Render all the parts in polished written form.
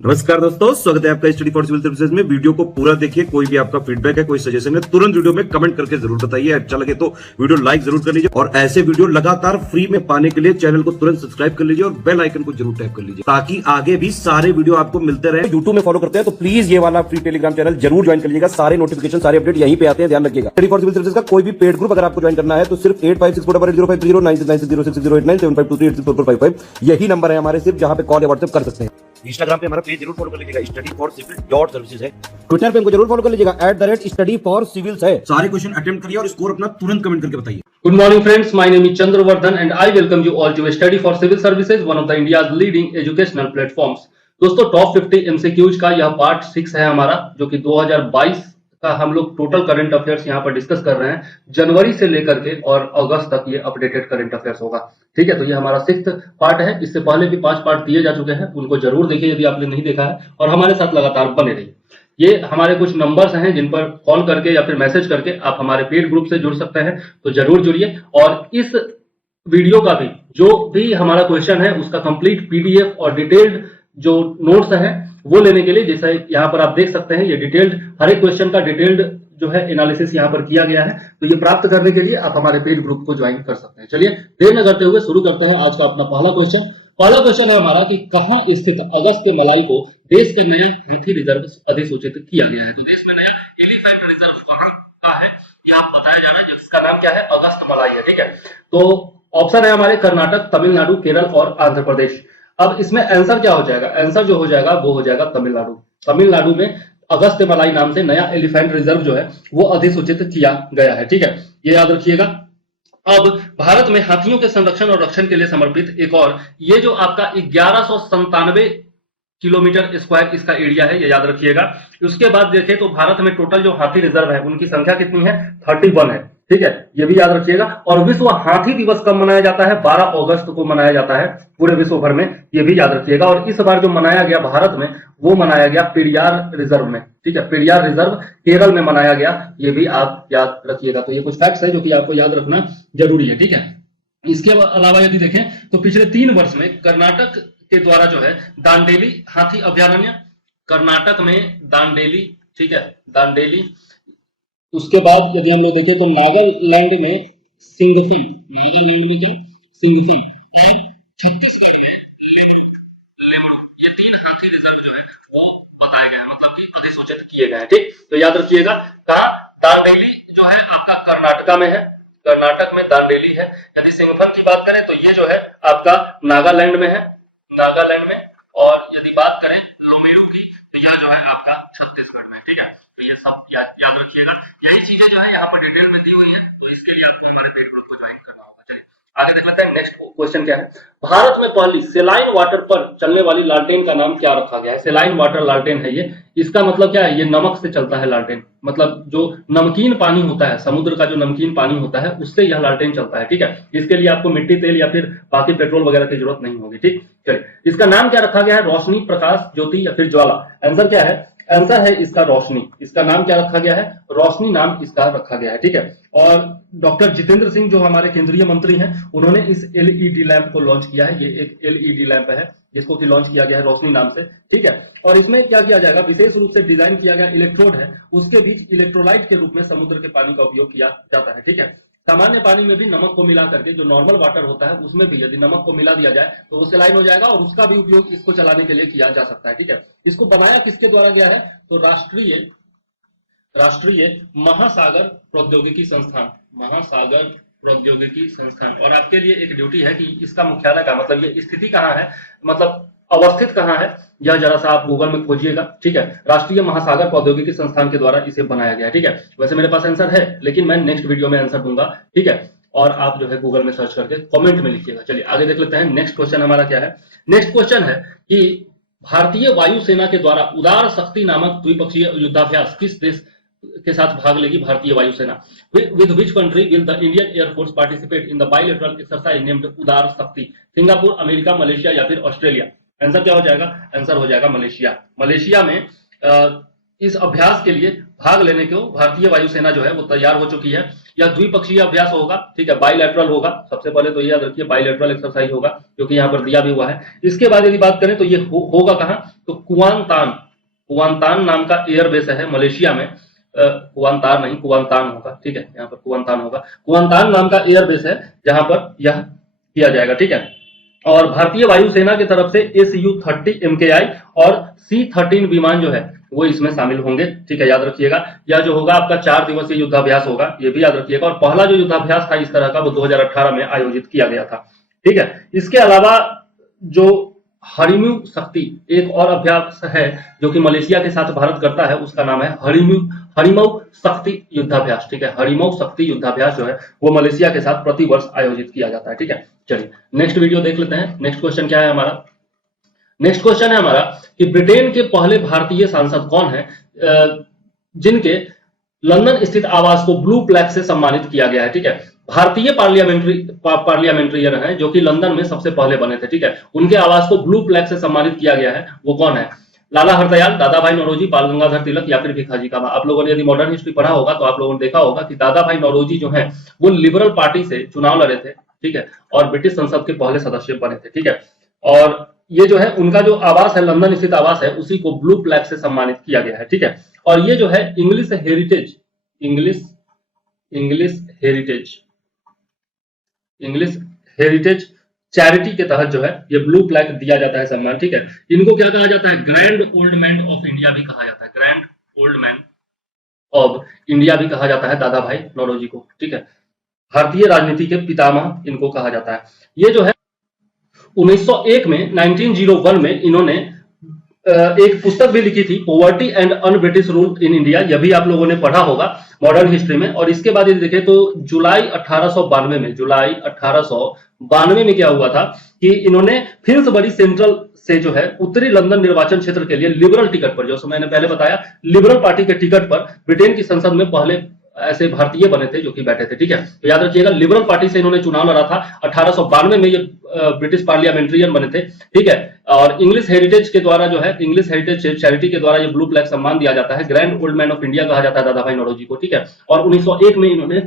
नमस्कार दोस्तों, स्वागत है आपका स्टडी फॉर सिविल सर्विसेज में। वीडियो को पूरा देखिए। कोई भी आपका फीडबैक है, कोई सजेशन है, तुरंत वीडियो में कमेंट करके जरूर बताइए। अच्छा लगे तो वीडियो लाइक जरूर कर लीजिए और ऐसे वीडियो लगातार फ्री में पाने के लिए चैनल को तुरंत सब्सक्राइब कर लीजिए और बेल आइकन को जरूर टैप कर लीजिए ताकि आगे भी सारे वीडियो आपको मिलते रहे। यूट्यूब में फॉलो करते हैं तो प्लीज ये वाला फ्री टेलीग्राम चैनल जरूर ज्वाइन कर लीजिएगा। सारे नोटिफिकेशन, सारे अपडेट यहीं पे आते हैं, ध्यान रखिएगा। स्टडी फॉर सिविल सर्विसेज का कोई भी पेड ग्रुप अगर आपको ज्वाइन करना है तो सिर्फ 85648053099606089752386445 यही नंबर है हमारे, सिर्फ जहां पे कॉल या व्हाट्सएप कर सकते हैं। इंस्टाग्राम पे हमारा पेज जरूर फॉलो कर लीजिएगा, study for civil dot services है। ट्विटर पे हमको जरूर फॉलो कर लीजिएगा, @study for civils है। सारे क्वेश्चन अटेम्प्ट करिए और स्कोर अपना तुरंत कमेंट करके बताइए। Good morning friends, my name is Chandravardhan and I welcome you all to Study for Civil Services, one of the India's leading educational platforms। दोस्तों top 50 MCQs का यह पार्ट 6 है हमारा, जो कि 2022 का हम लोग टोटल करंट अफेयर्स यहाँ पर डिस्कस कर रहे हैं। जनवरी से लेकर के और अगस्त तक ये अपडेटेड करंट अफेयर्स होगा। ठीक है, तो ये हमारा 6th पार्ट है। इससे पहले भी 5 पार्ट दिए जा चुके हैं, उनको जरूर देखिए यदि आपने नहीं देखा है, और हमारे साथ लगातार बने रहिए। ये हमारे कुछ नंबर्स हैं जिन पर कॉल करके या फिर मैसेज करके आप हमारे पेड ग्रुप से जुड़ सकते हैं, तो जरूर जुड़िए। और इस वीडियो का भी जो भी हमारा क्वेश्चन है उसका कंप्लीट PDF और डिटेल्ड जो नोट्स है वो लेने के लिए, जैसे यहाँ पर आप देख सकते हैं, ये डिटेल्ड हर एक क्वेश्चन का डिटेल्ड जो है एनालिसिस यहाँ पर किया गया है। तो ये प्राप्त करने के लिए आप हमारे पेड ग्रुप को ज्वाइन कर सकते हैं। चलिए देर न करते हुए शुरू करते हैं आज का अपना पहला क्वेश्चन। पहला क्वेश्चन है हमारा कि कहाँ स्थित अगस्त्य मलाई को देश के नया हाथी रिजर्व अधिसूचित किया गया है। तो देश में नया एलिफेंट रिजर्व कहाँ का है ये आप बताया जा रहा है, जिसका नाम क्या है, अगस्त मलाई है। ठीक है, तो ऑप्शन है हमारे कर्नाटक, तमिलनाडु, केरल और आंध्र प्रदेश। अब इसमें आंसर क्या हो जाएगा, आंसर जो हो जाएगा वो हो जाएगा तमिलनाडु। तमिलनाडु में अगस्त्य मलाई नाम से नया एलिफेंट रिजर्व जो है वो अधिसूचित किया गया है। ठीक है, ये याद रखिएगा। अब भारत में हाथियों के संरक्षण और रक्षण के लिए समर्पित एक और, ये जो आपका 1197 किलोमीटर स्क्वायर इसका एरिया है, ये याद रखिएगा। उसके बाद देखें तो भारत में टोटल जो हाथी रिजर्व है उनकी संख्या कितनी है, 31 है। ठीक है, ये भी याद रखिएगा। और विश्व हाथी दिवस कब मनाया जाता है, 12 अगस्त को मनाया जाता है पूरे विश्व भर में, ये भी याद रखिएगा। और इस बार जो मनाया गया भारत में वो मनाया गया पेरियार रिजर्व में। ठीक है, पेरियार रिजर्व केरल में मनाया गया, ये भी आप याद रखिएगा। तो ये कुछ फैक्ट्स है जो कि आपको याद रखना जरूरी है। ठीक है, इसके अलावा यदि देखें तो पिछले 3 वर्ष में कर्नाटक के द्वारा जो है दांडेली हाथी अभयारण्य, कर्नाटक में दांडेली, ठीक है, दांडेली। उसके बाद यदि हम लोग देखें तो नागालैंड में सिंगफम, नागालैंड में क्या, सिंगफम, और छत्तीसगढ़ में लेमरू, ये 3 हाथी रिजर्व जो है वो बताए गए हैं, मतलब कि अधिसूचित किए गए हैं। ठीक, तो याद रखिएगा। कहाँ, दांडेली जो है आपका कर्नाटका में है, कर्नाटक में दांडेली है। यदि सिंगफम की बात करें तो ये जो है आपका नागालैंड में है, नागालैंड में। और यदि बात करें लोमेरू की तो यह जो है आपका छत्तीसगढ़ में। ठीक है, तो ये सब याद रखिएगा। यही चीजें जो है यहाँ पर डिटेल में दी हुई है, तो इसके लिए आपको हमारे पेड ग्रुप को ज्वाइन करना होगा। चलिए आगे देख लेते हैं। नेक्स्ट क्वेश्चन क्या है, भारत में पहली सेलाइन वाटर पर चलने वाली लालटेन का नाम क्या रखा गया है। सेलाइन वाटर लालटेन है ये, इसका मतलब क्या है, ये नमक से चलता है लालटेन, मतलब जो नमकीन पानी होता है, समुद्र का जो नमकीन पानी होता है उससे यह लालटेन चलता है। ठीक है, इसके लिए आपको मिट्टी तेल या फिर बाकी पेट्रोल वगैरह की जरूरत नहीं होगी। ठीक, चलिए इसका नाम क्या रखा गया है, रोशनी, प्रकाश, ज्योति या फिर ज्वाला। आंसर क्या है, आंसर है इसका रोशनी। इसका नाम क्या रखा गया है, रोशनी नाम इसका रखा गया है। ठीक है, और डॉक्टर जितेंद्र सिंह जो हमारे केंद्रीय मंत्री हैं उन्होंने इस LED लैंप को लॉन्च किया है। ये एक LED लैंप है जिसको कि लॉन्च किया गया है रोशनी नाम से। ठीक है, और इसमें क्या किया जाएगा, विशेष रूप से डिजाइन किया गया इलेक्ट्रोड है, उसके बीच इलेक्ट्रोलाइट के रूप में समुद्र के पानी का उपयोग किया जाता है। ठीक है, सामान्य पानी में भी नमक को मिला करके, जो नॉर्मल वाटर होता है उसमें भी यदि नमक को मिला दिया जाए तो वो सेलाइन हो जाएगा, और उसका भी उपयोग इसको चलाने के लिए किया जा सकता है। ठीक है, इसको बनाया किसके द्वारा गया है, तो राष्ट्रीय महासागर प्रौद्योगिकी संस्थान, महासागर प्रौद्योगिकी संस्थान। और आपके लिए एक ड्यूटी है कि इसका मुख्यालय का मतलब ये स्थिति कहाँ है, मतलब अवस्थित कहाँ है, यह जरा सा आप गूगल में खोजिएगा। ठीक है, राष्ट्रीय महासागर प्रौद्योगिकी संस्थान के द्वारा इसे बनाया गया है। ठीक है, वैसे मेरे पास आंसर है लेकिन मैं नेक्स्ट वीडियो में आंसर दूंगा। ठीक है, और आप जो है गूगल में सर्च करके कमेंट में लिखिएगा। चलिए आगे देख लेते हैं। नेक्स्ट क्वेश्चन हमारा क्या है, नेक्स्ट क्वेश्चन है कि भारतीय वायुसेना के द्वारा उदार शक्ति नामक द्विपक्षीय युद्धाभ्यास किस देश के साथ भाग लेगी भारतीय वायुसेना। With which country will the Indian air force participate in the bilateral exercise named उदार शक्ति। सिंगापुर, अमेरिका, मलेशिया या फिर ऑस्ट्रेलिया। आंसर क्या हो जाएगा, आंसर हो जाएगा मलेशिया। मलेशिया में इस अभ्यास के लिए भाग लेने को भारतीय वायुसेना जो है वो तैयार हो चुकी है। यह द्विपक्षीय अभ्यास होगा, ठीक है, बाइलैटरल होगा। सबसे पहले तो ये याद रखिए बाइलैटरल एक्सरसाइज होगा, क्योंकि यहाँ पर दिया भी हुआ है। इसके बाद यदि बात करें तो ये होगा कहाँ, तो कुआंतान, कुआंतान नाम का एयरबेस है मलेशिया में। कुआंतान नहीं, कुआंतान होगा, ठीक है, यहाँ पर कुआंतान होगा। कुआंतान नाम का एयरबेस है जहां पर यह किया जाएगा, ठीक है। और भारतीय वायुसेना की तरफ से SU-30 MKI और C-13 विमान जो है वो इसमें शामिल होंगे, ठीक है, याद रखिएगा। यह जो होगा आपका 4 दिवसीय युद्धाभ्यास होगा, ये भी याद रखिएगा। और पहला जो युद्धाभ्यास था इस तरह का वो 2018 में आयोजित किया गया था, ठीक है। इसके अलावा जो हरिम्यू शक्ति एक और अभ्यास है जो कि मलेशिया के साथ भारत करता है, उसका नाम है हरिमऊ शक्ति युद्धाभ्यास, ठीक है। हरिमऊ शक्ति युद्धाभ्यास जो है वो मलेशिया के साथ प्रतिवर्ष आयोजित किया जाता है, ठीक है। चलिए नेक्स्ट वीडियो देख लेते हैं। नेक्स्ट क्वेश्चन क्या है हमारा, नेक्स्ट क्वेश्चन है हमारा कि ब्रिटेन के पहले भारतीय सांसद कौन है जिनके लंदन स्थित आवास को ब्लू प्लैक से सम्मानित किया गया है, ठीक है। भारतीय पार्लियामेंट्रियन है जो कि लंदन में सबसे पहले बने थे, ठीक है। उनके आवास को ब्लू प्लैक से सम्मानित किया गया है, वो कौन है? लाला हरदयाल, दादा भाई नौरोजी, बाल गंगाधर तिलक या फिर भिखाजी कामा। आप लोगों ने यदि मॉडर्न हिस्ट्री पढ़ा होगा तो आप लोगों ने देखा होगा कि दादा भाई नौरोजी जो है वो लिबरल पार्टी से चुनाव लड़े थे, ठीक है, और ब्रिटिश संसद के पहले सदस्य बने थे, ठीक है। और ये जो है उनका जो आवास है, लंदन स्थित आवास है, उसी को ब्लू प्लैक से सम्मानित किया गया है, ठीक है। और ये जो है इंग्लिश हेरिटेज चैरिटी के तहत जो है ये ब्लू प्लैक दिया जाता है सम्मान, ठीक है। इनको क्या कहा जाता है? Grand old man of India भी कहा जाता है, grand old man of India भी कहा जाता है दादा भाई नौरोजी को, ठीक है। भारतीय राजनीति के पितामह इनको कहा जाता है। ये जो है 1901 में 1901 में इन्होंने एक पुस्तक भी लिखी थी, poverty and un British rule in India. यह भी आप लोगों ने पढ़ा होगा मॉडर्न हिस्ट्री में। और इसके बाद यदि देखें तो जुलाई 1892 में क्या हुआ था कि इन्होंने फिल्सबरी सेंट्रल से जो है उत्तरी लंदन निर्वाचन क्षेत्र के लिए लिबरल टिकट पर, जो मैंने पहले बताया, लिबरल पार्टी के टिकट पर ब्रिटेन की संसद में पहले ऐसे भारतीय बने थे जो कि बैठे थे, ठीक है। तो याद रखिएगा लिबरल पार्टी से इन्होंने चुनाव लड़ा था। 1892 में ये ब्रिटिश पार्लियामेंट्रियन बने थे, ठीक है। और इंग्लिश हेरिटेज के द्वारा जो है, इंग्लिश हेरिटेज चैरिटी के द्वारा ये ब्लू प्लैक सम्मान दिया जाता है। Grand old man of India कहा जाता है दादा भाई नौरोजी को, ठीक है। और 1901 में इन्होंने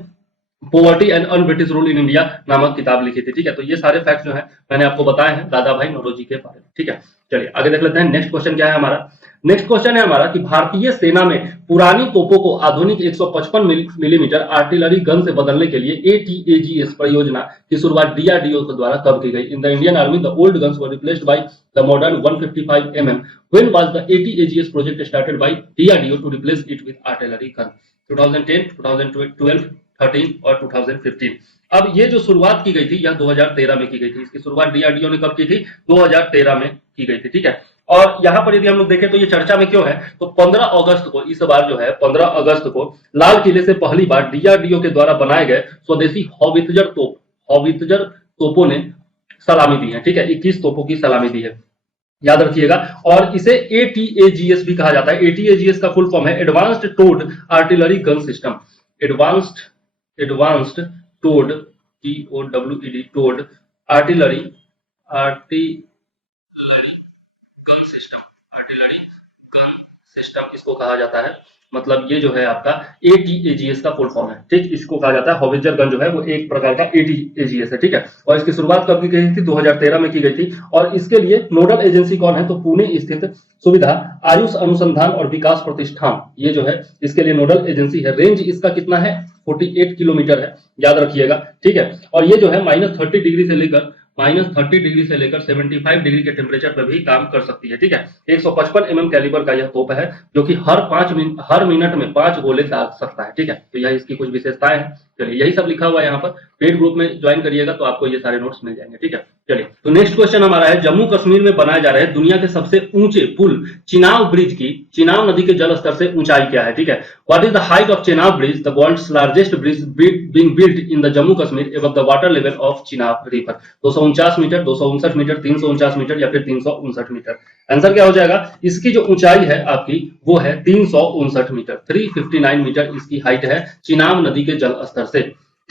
poverty and un British rule in India नामक किताब लिखी थी, ठीक है। तो ये सारे फैक्ट जो है मैंने आपको बताए हैं दादा भाई नौरोजी के बारे में, ठीक है। चलिए आगे देख लेते हैं। नेक्स्ट क्वेश्चन क्या है हमारा? नेक्स्ट क्वेश्चन है हमारा कि भारतीय सेना में पुरानी तोपों को आधुनिक 155 मिलीमीटर आर्टिलरी गन से बदलने के लिए ATAGS परियोजना की शुरुआत DRDO के द्वारा कब की गई? In the Indian army the old guns were replaced by the modern 155 mm. When was the ATAGS project started by DRDO to replace it with artillery gun? 2010, 2012, 13 और 2015। अब ये जो शुरुआत की गई थी यह 2013 में की गई थी। इसकी शुरुआत DRDO ने कब की थी? 2013 में की गई थी, ठीक है। और यहां पर यदि हम लोग देखें तो ये चर्चा में क्यों है, तो 15 अगस्त को, इस बार जो है 15 अगस्त को लाल किले से पहली बार DRDO के द्वारा बनाए गए स्वदेशी हॉवित्जर तोपों ने सलामी दी है, ठीक है। 21 तोपों की सलामी दी है, याद रखिएगा। और इसे ATAGS भी कहा जाता है। ATAGS का फुल फॉर्म है advanced towed artillery gun system. Advanced towed TOWED towed artillery gun system इसको कहा जाता है। मतलब ये जो है आपका ATAGS का फुल फॉर्म है, ठीक। इसको कहा जाता है हॉवित्जर गन जो है वो एक प्रकार का ATAGS है, ठीक है। और इसकी शुरुआत कब की गई थी? 2013 में की गई थी। और इसके लिए नोडल एजेंसी कौन है? तो पुणे स्थित सुविधा आयुष अनुसंधान और विकास प्रतिष्ठान, ये जो है इसके लिए नोडल एजेंसी है। रेंज इसका कितना है? 48 किलोमीटर है, याद रखिएगा, ठीक है। और ये जो है -30 डिग्री से लेकर -75 डिग्री के टेम्परेचर पर भी काम कर सकती है, ठीक है। 155 mm कैलिबर का यह तोप है जो कि हर मिनट में 5 गोले दाग सकता है, ठीक है। तो यह इसकी कुछ विशेषताएं हैं। चलिए यही सब लिखा हुआ है यहाँ पर। पेड ग्रुप में ज्वाइन करिएगा तो आपको ये सारे नोट्स मिल जाएंगे, ठीक है। चलिए तो नेक्स्ट क्वेश्चन हमारा है, जम्मू कश्मीर में बनाए जा रहे दुनिया के सबसे ऊंचे पुल चिनाब ब्रिज की चिनाब नदी के जल स्तर से ऊंचाई क्या है, ठीक है। What is the height of Chenab bridge, the world's largest bridge being built in the Jammu Kashmir above the water level of Chenab river? 249 metre, 259 metre, 349 metre या फिर 359 मीटर? आंसर क्या हो जाएगा? इसकी जो ऊंचाई है आपकी वो है 359 मीटर, 359 मीटर इसकी हाइट है चिनाब नदी के जल स्तर से,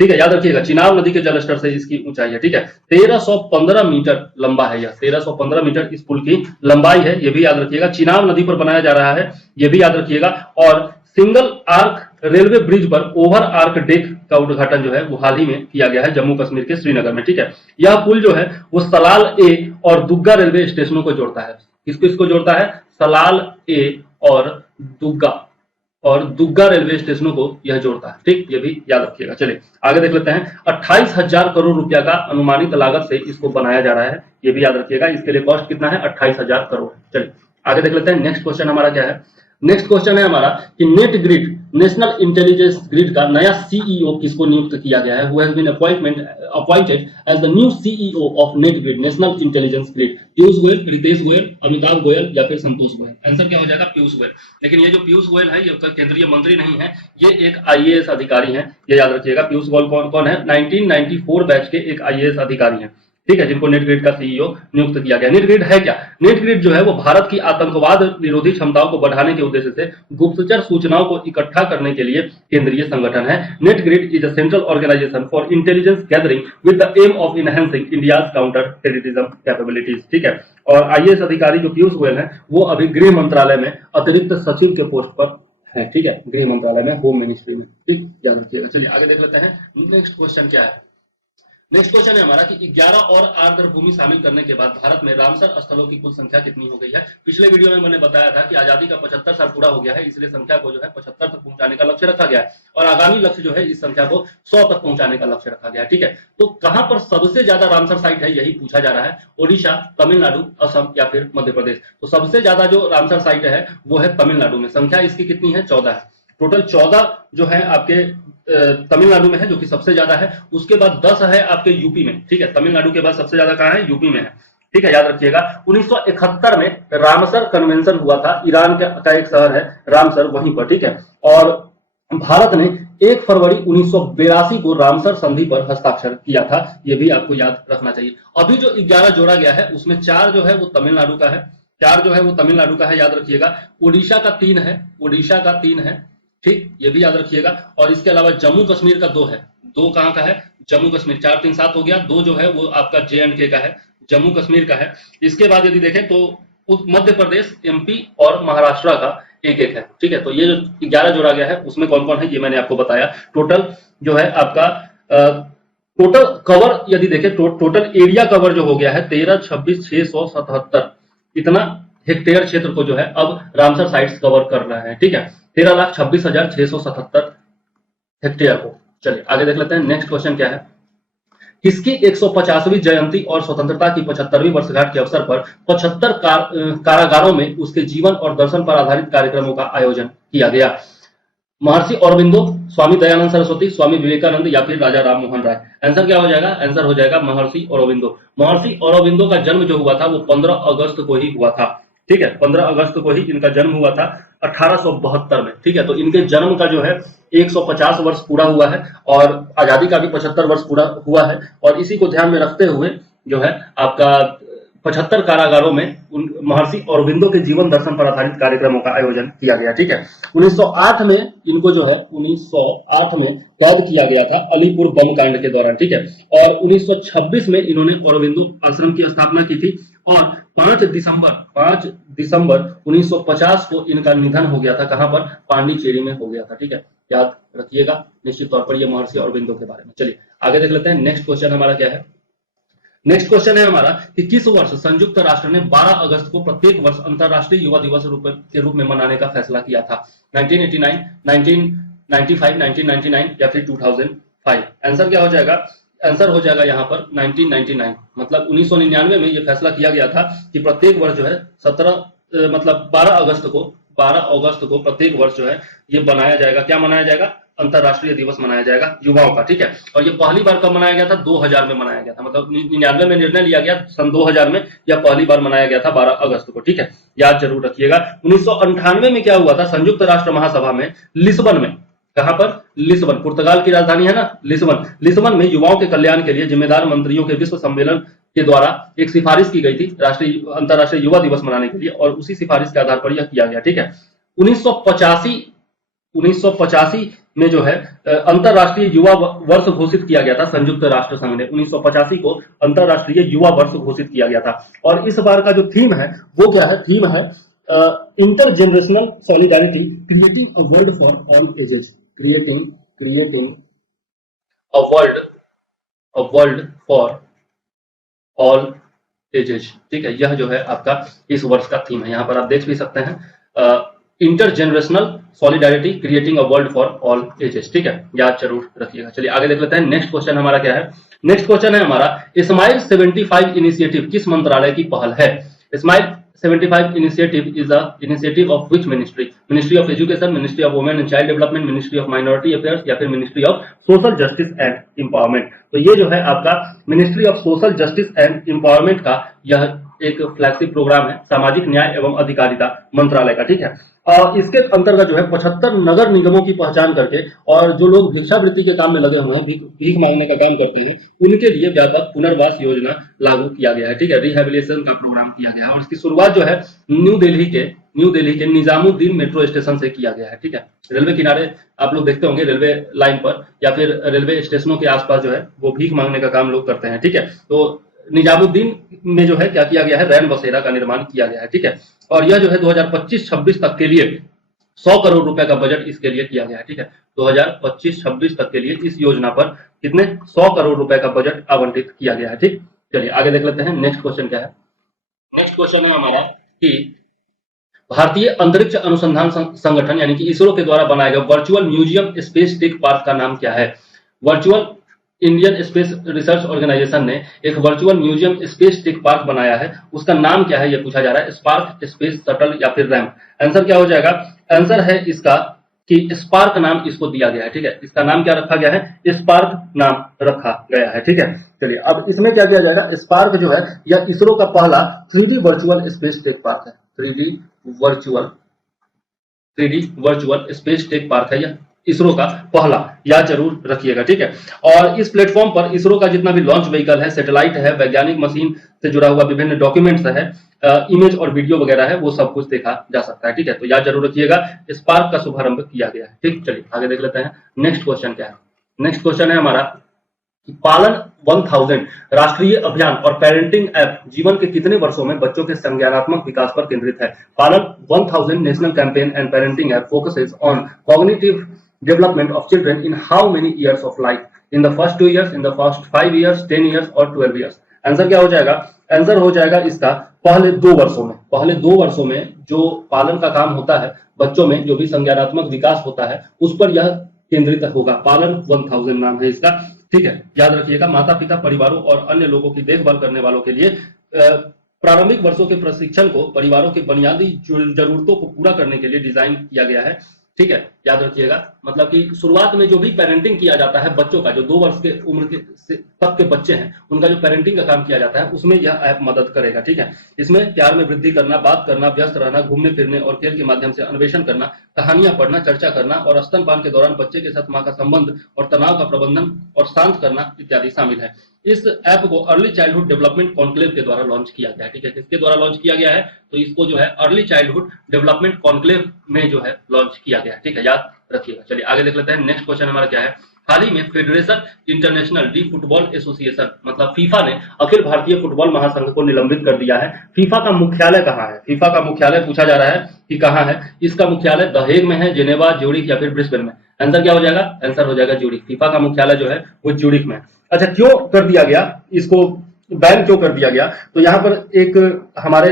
ठीक है, याद रखिएगा चिनाब नदी के जलस्तर से इसकी ऊंचाई है। ठीक है, 1315 मीटर लंबा है यह, 1315 मीटर इस पुल की लंबाई है, ये भी याद रखिएगा। चिनाब नदी पर बनाया जा रहा है, ये भी याद रखिएगा। और सिंगल आर्क रेलवे ब्रिज पर ओवर आर्क डेक का उद्घाटन जो है वो हाल ही में किया गया है जम्मू कश्मीर के श्रीनगर में। ठीक है, यह पुल जो है वो सलाल ए और दुग्गा रेलवे स्टेशनों को जोड़ता है। किसको इसको जोड़ता है? सलाल ए और दुग्गा रेलवे स्टेशनों को यह जोड़ता है। ठीक, ये भी याद रखिएगा। चलिए आगे देख लेते हैं। 28,000 करोड़ रुपया का अनुमानित लागत से इसको बनाया जा रहा है, ये भी याद रखिएगा। इसके लिए कॉस्ट कितना है? 28,000 करोड़। चलिए आगे देख लेते हैं। नेक्स्ट क्वेश्चन हमारा क्या है? नेक्स्ट क्वेश्चन है हमारा कि net grid national intelligence grid का नया सीईओ किसको नियुक्त किया गया है? Who has been appointed as the new CEO of net grid national intelligence grid? Piyush Goyal, Ritesh Goyal, Amitabh Goyal या फिर संतोष गोयल? आंसर क्या हो जाएगा? पीयूष गोयल। लेकिन ये जो पीयूष गोयल है ये केंद्रीय मंत्री नहीं है, ये एक आईएएस अधिकारी है, ये याद रखिएगा। पीयूष गोयल कौन है? 1994 बैच के एक आईएएस अधिकारी है। ठीक है, जिनको नेट ग्रिड का सीईओ नियुक्त किया गया। नेट ग्रिड है क्या? नेट ग्रिड जो है वो भारत की आतंकवाद निरोधी क्षमताओं को बढ़ाने के उद्देश्य से गुप्तचर सूचनाओं को इकट्ठा करने के लिए केंद्रीय संगठन है। Net grid is a central organisation for intelligence gathering with the aim of enhancing India's counter terrorism capabilities. ठीक है, और आईएएस अधिकारी जो पीयूष गोयल है वो अभी गृह मंत्रालय में अतिरिक्त सचिव के पोस्ट पर है। ठीक है, गृह मंत्रालय में, होम मिनिस्ट्री में। ठीक, याद रखिएगा। चलिए आगे देख लेते हैं। नेक्स्ट क्वेश्चन क्या है? नेक्स्ट क्वेश्चन है हमारा कि 11 और आर्द्र भूमि शामिल करने के बाद भारत में रामसर स्थलों की कुल संख्या कितनी हो गई है? पिछले वीडियो में मैंने बताया था कि आजादी का 75 साल पूरा हो गया है, इसलिए संख्या को जो है 75 तक पहुंचाने का लक्ष्य रखा गया है और आगामी लक्ष्य जो है इस संख्या को 100 तक पहुंचाने का लक्ष्य रखा गया है। ठीक है, तो कहां पर सबसे ज्यादा रामसर साइट है यही पूछा जा रहा है। ओडिशा, तमिलनाडु, असम या फिर मध्य प्रदेश? तो सबसे ज्यादा जो रामसर साइट है वो है तमिलनाडु में। संख्या इसकी कितनी है? 14 है। टोटल 14 जो है आपके तमिलनाडु में है, जो कि सबसे ज्यादा है। उसके बाद 10 है आपके यूपी में। ठीक है, तमिलनाडु के बाद सबसे ज्यादा कहां है? यूपी में है। ठीक है, याद रखिएगा। 1971 में रामसर कन्वेंशन हुआ था, ईरान का एक शहर है रामसर, वहीं पर। ठीक है, और भारत ने 1 फरवरी 1982 को रामसर संधि पर हस्ताक्षर किया था, यह भी आपको याद रखना चाहिए। अभी जो 11 जोड़ा गया है उसमें 4 जो है वो तमिलनाडु का है, 4 जो है वो तमिलनाडु का है, याद रखिएगा। ओडिशा का 3 है, ओडिशा का 3 है। ठीक, ये भी याद रखिएगा। और इसके अलावा जम्मू कश्मीर का 2 है। 2 कहां का है? जम्मू कश्मीर। 4 3 7 हो गया। 2 जो है वो आपका JNK का है, जम्मू कश्मीर का है। इसके बाद यदि देखें तो मध्य प्रदेश, MP और महाराष्ट्र का 1-1 है। ठीक है, तो ये जो 11 जोड़ा गया है उसमें कौन कौन है ये मैंने आपको बताया। टोटल जो है आपका टोटल कवर यदि देखें तो टोटल एरिया कवर जो हो गया है 13,26,677 इतना हेक्टेयर क्षेत्र को जो है अब रामसर साइट्स कवर कर रहा है। ठीक है, 13,26,677 हेक्टेयर को। चलिए आगे देख लेते हैं। नेक्स्ट क्वेश्चन क्या है? किसकी 150वीं जयंती और स्वतंत्रता की 75वीं वर्षगांठ के अवसर पर 75 कारागारों में उसके जीवन और दर्शन पर आधारित कार्यक्रमों का आयोजन किया गया? महर्षि अरविंदो, स्वामी दयानंद सरस्वती, स्वामी विवेकानंद या फिर राजा राम मोहन राय? आंसर क्या हो जाएगा? आंसर हो जाएगा महर्षि अरविंदो। महर्षि अरविंदो का जन्म जो हुआ था वो 15 अगस्त को ही हुआ था। ठीक है, 15 अगस्त को ही इनका जन्म हुआ था 1872 में। ठीक है, तो इनके जन्म का जो है 150 वर्ष पूरा हुआ है और आजादी का भी 75 वर्ष पूरा हुआ है। और इसी को ध्यान में रखते हुए जो है आपका 75 कारागारों में महर्षि अरविंदो के जीवन दर्शन पर आधारित कार्यक्रमों का आयोजन किया गया। ठीक है, 1908 में इनको जो है 1908 में कैद किया गया था अलीपुर बम कांड के दौरान। ठीक है, और 1926 में इन्होंने अरविंदो आश्रम की स्थापना की थी और 5 दिसंबर 1950 को इनका निधन हो गया था। कहां पर? पांडिचेरी में हो गया था। ठीक है, याद रखिएगा निश्चित तौर पर ये महर्षि अरविंदो के बारे में। चलिए आगे देख लेते हैं। नेक्स्ट क्वेश्चन हमारा क्या है? नेक्स्ट क्वेश्चन है हमारा कि किस वर्ष संयुक्त राष्ट्र ने 12 अगस्त को प्रत्येक वर्ष अंतरराष्ट्रीय युवा दिवस के रूप में मनाने का फैसला किया था? 1989, 1995, 1999 या फिर 2005? आंसर क्या हो जाएगा? आंसर हो जाएगा यहाँ पर 1999। मतलब 1999 में यह फैसला किया गया था कि प्रत्येक वर्ष जो है 12 अगस्त को प्रत्येक वर्ष जो है ये मनाया जाएगा। क्या मनाया जाएगा? अंतरराष्ट्रीय दिवस मनाया जाएगा युवाओं का। ठीक है, और ये पहली बार कब मनाया गया था? 2000 में मनाया गया था। मतलब 99 में निर्णय लिया गया, सन 2000 में यह पहली बार मनाया गया था 12 अगस्त को। ठीक है, याद जरूर रखिएगा। 1998 में क्या हुआ था? संयुक्त राष्ट्र महासभा में लिस्बन में, कहां पर? लिस्बन, पुर्तगाल की राजधानी है ना लिस्बन में युवाओं के कल्याण के लिए जिम्मेदार मंत्रियों के विश्व सम्मेलन के द्वारा एक सिफारिश की गई थी अंतरराष्ट्रीय युवा दिवस मनाने के लिए और उसी सिफारिश के आधार पर यह किया गया। ठीक है, 1985 में जो है अंतरराष्ट्रीय युवा वर्ष घोषित किया गया था संयुक्त राष्ट्र संघ ने। 1985 को अंतरराष्ट्रीय युवा वर्ष घोषित किया गया था। और इस बार का जो थीम है वो क्या है? थीम है intergenerational solidarity creating a world for all ages. Creating a world for all ages. ठीक है, यह जो है आपका इस वर्ष का थीम है। यहाँ पर आप देख भी सकते हैं intergenerational solidarity creating a world for all ages. ठीक है, याद जरूर रखिएगा। चलिए आगे देख लेते हैं। नेक्स्ट क्वेश्चन हमारा क्या है? नेक्स्ट क्वेश्चन है हमारा स्माइल 75 इनिशिएटिव किस मंत्रालय की पहल है? Smile 75 initiative is a initiative of which ministry? Ministry of education, ministry of women and child development, ministry of minority affairs या फिर ministry of social justice and empowerment. तो ये जो है आपका ministry of social justice and empowerment का यह एक फ्लैगशिप प्रोग्राम है, सामाजिक न्याय एवं अधिकारिता मंत्रालय का। ठीक है, इसके अंतर्गत जो है 75 नगर निगमों की पहचान करके और जो लोग भिक्षावृत्ति के काम में लगे हुए हैं, भीख मांगने का काम करते हैं, उनके लिए व्यापक पुनर्वास योजना लागू किया गया है। ठीक है, रिहेबिलिटेशन का प्रोग्राम किया गया है और इसकी शुरुआत जो है न्यू दिल्ली के निजामुद्दीन मेट्रो स्टेशन से किया गया है। ठीक है, रेलवे किनारे आप लोग देखते होंगे, रेलवे लाइन पर या फिर रेलवे स्टेशनों के आसपास जो है वो भीख मांगने का काम लोग करते हैं। ठीक है, तो निजामुद्दीन में जो है क्या किया गया है? रैन बसेरा का निर्माण किया गया है। ठीक है, और यह जो है 2025-26 तक के लिए 100 करोड़ रुपए का बजट इसके लिए किया गया है। ठीक है, 2025-26 तक के लिए इस योजना पर कितने 100 करोड़ रुपए का बजट आवंटित किया गया है। ठीक, चलिए आगे देख लेते हैं। नेक्स्ट क्वेश्चन क्या है? नेक्स्ट क्वेश्चन है हमारा कि भारतीय अंतरिक्ष अनुसंधान संगठन यानी कि इसरो के द्वारा बनाए गए virtual museum space tech park का नाम क्या है? Virtual Indian Space Research Organisation ने एक virtual museum space tech park बनाया है, उसका नाम क्या है? यह पूछा जा रहा है। स्पार्क, स्पेस शटल या फिर रैम्प? आंसर क्या हो जाएगा? आंसर है इसका कि स्पार्क नाम इसको दिया गया है। ठीक है, इसका नाम क्या रखा गया है? स्पार्क नाम रखा गया है। ठीक है, चलिए अब इसमें क्या किया जाएगा? स्पार्क जो है यह इसरो का पहला 3D virtual space tech park है। 3D virtual space tech park है यह इसरो का पहला, याद जरूर रखिएगा। ठीक है, और इस प्लेटफॉर्म पर इसरो का जितना भी लॉन्च व्हीकल है, सैटेलाइट है, वैज्ञानिक मशीन से जुड़ा हुआ विभिन्न डॉक्यूमेंट्स है, इमेज और वीडियो वगैरह है, वो सब कुछ देखा जा सकता है। ठीक है, तो याद जरूर रखिएगा, स्पार्क का शुभारंभ किया गया है। ठीक, चलिए आगे देख लेते हैं। नेक्स्ट क्वेश्चन क्या है? नेक्स्ट क्वेश्चन है हमारा पालन 1000 राष्ट्रीय अभियान और पेरेंटिंग ऐप जीवन के कितने वर्षों में बच्चों के संज्ञानात्मक विकास पर केंद्रित है? पालन 1000 national campaign and parenting app focuses on cognitive development of children in how many years of life? In the first 2 years, in the first 5 years, 10 years और 12 years? आंसर क्या हो जाएगा? आंसर हो जाएगा इसका पहले 2 वर्षों में। पहले 2 वर्षों में जो पालन का काम होता है, बच्चों में जो भी संज्ञानात्मक विकास होता है, उस पर यह केंद्रित होगा। पालन 1000 नाम है इसका। ठीक है, याद रखिएगा। माता पिता, परिवारों और अन्य लोगों की देखभाल करने वालों के लिए प्रारंभिक वर्षों के प्रशिक्षण को परिवारों की बुनियादी जरूरतों को पूरा करने के लिए डिजाइन किया गया है। ठीक है, याद रखिएगा। मतलब कि शुरुआत में जो भी पेरेंटिंग किया जाता है बच्चों का, जो 2 वर्ष के उम्र के तक के बच्चे हैं, उनका जो पेरेंटिंग का काम किया जाता है, उसमें यह ऐप मदद करेगा। ठीक है, इसमें प्यार में वृद्धि करना, बात करना, व्यस्त रहना, घूमने फिरने और खेल के माध्यम से अन्वेषण करना, कहानियां पढ़ना, चर्चा करना और स्तनपान के दौरान बच्चे के साथ मां का संबंध और तनाव का प्रबंधन और शांत करना इत्यादि शामिल है। इस ऐप को अर्ली चाइल्डहुड डेवलपमेंट कॉन्क्लेव के द्वारा लॉन्च किया गया है। ठीक है, किसके द्वारा लॉन्च किया गया है? तो इसको जो है अर्ली चाइल्डहुड डेवलपमेंट कॉन्क्लेव में जो है लॉन्च किया गया है। ठीक है, याद रखिएगा। चलिए आगे देख लेते हैं। नेक्स्ट क्वेश्चन हमारा क्या है? हाल ही में federation international D football association मतलब फीफा ने अखिल भारतीय फुटबॉल महासंघ को निलंबित कर दिया है। फीफा का मुख्यालय कहाँ है? फीफा का मुख्यालय पूछा जा रहा है कि कहाँ है। इसका मुख्यालय द हेग में है, जेनेवा, ज्यूरिख या फिर ब्रिस्बेन में? आंसर क्या हो जाएगा? आंसर हो जाएगा ज्यूरिख। फीफा का मुख्यालय जो है वो ज्यूरिख में। अच्छा, क्यों कर दिया गया इसको, बैन क्यों कर दिया गया? तो यहाँ पर एक हमारे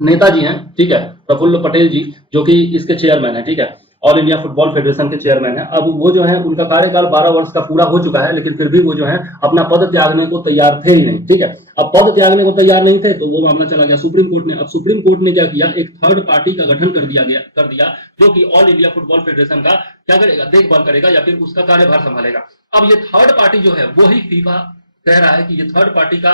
नेताजी हैं, ठीक है, प्रफुल्ल पटेल जी, जो कि इसके चेयरमैन है। ठीक है, ऑल इंडिया फुटबॉल फेडरेशन के चेयरमैन है। अब वो जो है, उनका कार्यकाल 12 वर्ष का पूरा हो चुका है, लेकिन फिर भी वो जो है अपना पद त्यागने को तैयार थे ही नहीं। ठीक है, अब पद त्यागने को तैयार नहीं थे तो वो मामला चला गया सुप्रीम कोर्ट में। अब सुप्रीम कोर्ट ने क्या किया? एक थर्ड पार्टी का गठन कर दिया जो कि ऑल इंडिया फुटबॉल फेडरेशन का क्या करेगा? देखभाल करेगा या फिर उसका कार्यभार संभालेगा। अब ये थर्ड पार्टी जो है वो ही फीफा कह रहा है कि ये थर्ड पार्टी का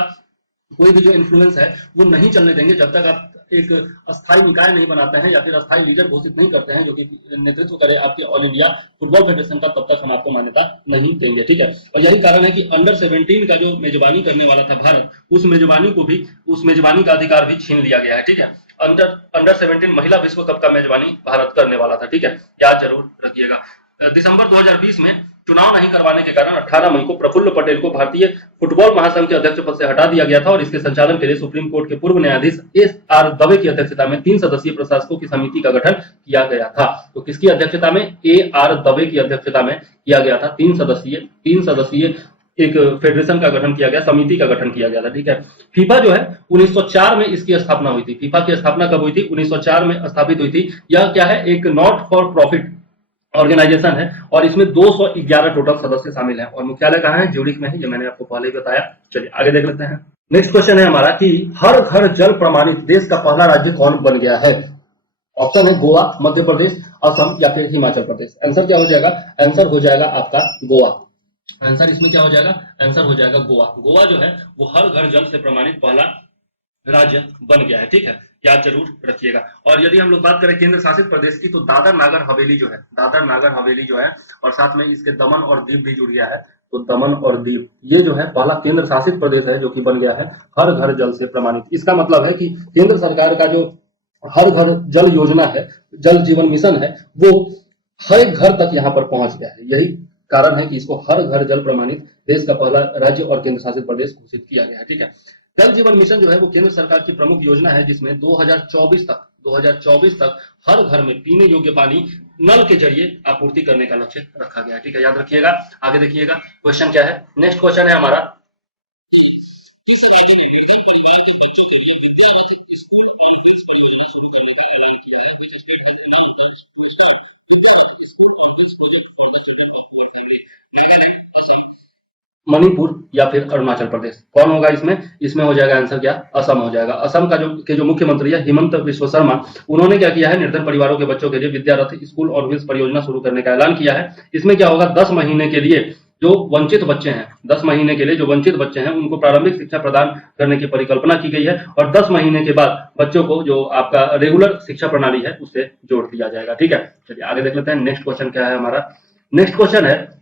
कोई भी जो इन्फ्लुएंस है वो नहीं चलने देंगे जब तक आप एक अस्थायी निकाय नहीं बनाते हैं या फिर अस्थायी लीडर घोषित नहीं करते हैं जो कि नेतृत्व करे आपके ऑल इंडिया फुटबॉल फेडरेशन का, तब तक हम आपको मान्यता नहीं देंगे। ठीक है, और यही कारण है कि अंडर 17 का जो मेजबानी करने वाला था भारत, उस मेजबानी का अधिकार भी छीन लिया गया है। ठीक है, अंडर 17 महिला विश्व कप का मेजबानी भारत करने वाला था। ठीक है, याद जरूर रखिएगा। दिसंबर 2020 में चुनाव नहीं करवाने के कारण 18 मई को प्रफुल्ल पटेल को भारतीय फुटबॉल महासंघ के अध्यक्ष पद से हटा दिया गया था और इसके संचालन के लिए सुप्रीम कोर्ट के पूर्व न्यायाधीश एस.आर. दवे की अध्यक्षता में 3 सदस्यीय प्रशासकों की समिति का गठन किया गया था। तो किसकी अध्यक्षता में? ए.आर. दवे की अध्यक्षता में किया गया था। 3 सदस्यीय एक फेडरेशन का गठन किया गया, समिति का गठन किया गया था। ठीक है। फीफा जो है 1904 में इसकी स्थापना हुई थी। फीफा की स्थापना कब हुई थी? 1904 में स्थापित हुई थी। यह क्या है? एक नॉट फॉर प्रॉफिट ऑर्गेनाइजेशन है और इसमें 211 टोटल सदस्य शामिल हैं और मुख्यालय कहाँ है? ज्यूरिख में है। ये मैंने आपको पहले ही बताया। चलिए आगे देख लेते हैं। नेक्स्ट क्वेश्चन है हमारा कि हर घर जल प्रमाणित देश का पहला राज्य कौन बन गया है? ऑप्शन है गोवा, मध्य प्रदेश, असम या फिर हिमाचल प्रदेश। आंसर क्या हो जाएगा? आंसर हो जाएगा आपका गोवा। आंसर इसमें क्या हो जाएगा? आंसर हो जाएगा गोवा। गोवा जो है वो हर घर जल से प्रमाणित पहला राज्य बन गया है। ठीक है, याद जरूर रखिएगा। और यदि हम लोग बात करें केंद्र शासित प्रदेश की, तो दादर नागर हवेली जो है, दादर नागर हवेली जो है और साथ में इसके दमन और दीव भी जुड़ गया है। तो दमन और दीव ये जो है पहला केंद्र शासित प्रदेश है जो कि बन गया है हर घर जल से प्रमाणित। इसका मतलब है कि केंद्र सरकार का जो हर घर जल योजना है, जल जीवन मिशन है, वो हर एक घर तक यहाँ पर पहुंच गया है। यही कारण है कि इसको हर घर जल प्रमाणित देश का पहला राज्य और केंद्र शासित प्रदेश घोषित किया गया है। ठीक है। जल जीवन मिशन जो है वो केंद्र सरकार की प्रमुख योजना है जिसमें 2024 तक हर घर में पीने योग्य पानी नल के जरिए आपूर्ति करने का लक्ष्य रखा गया है। ठीक है, याद रखिएगा। आगे देखिएगा क्वेश्चन क्या है। नेक्स्ट क्वेश्चन है हमारा, मणिपुर या फिर अरुणाचल प्रदेश, कौन होगा इसमें? इसमें हो जाएगा आंसर क्या? असम हो जाएगा। असम का जो मुख्यमंत्री है हिमंत बिस्व शर्मा, उन्होंने क्या किया है? निर्धन परिवारों के बच्चों के लिए विद्यारथ स्कूल और व्हील्स परियोजना शुरू करने का ऐलान किया है। इसमें क्या होगा? 10 महीने के लिए जो वंचित बच्चे हैं, 10 महीने के लिए जो वंचित बच्चे हैं उनको प्रारंभिक शिक्षा प्रदान करने की परिकल्पना की गई है और 10 महीने के बाद बच्चों को जो आपका रेगुलर शिक्षा प्रणाली है उससे जोड़ दिया जाएगा। ठीक है, चलिए आगे देख लेते हैं। नेक्स्ट क्वेश्चन क्या है हमारा? नेक्स्ट क्वेश्चन है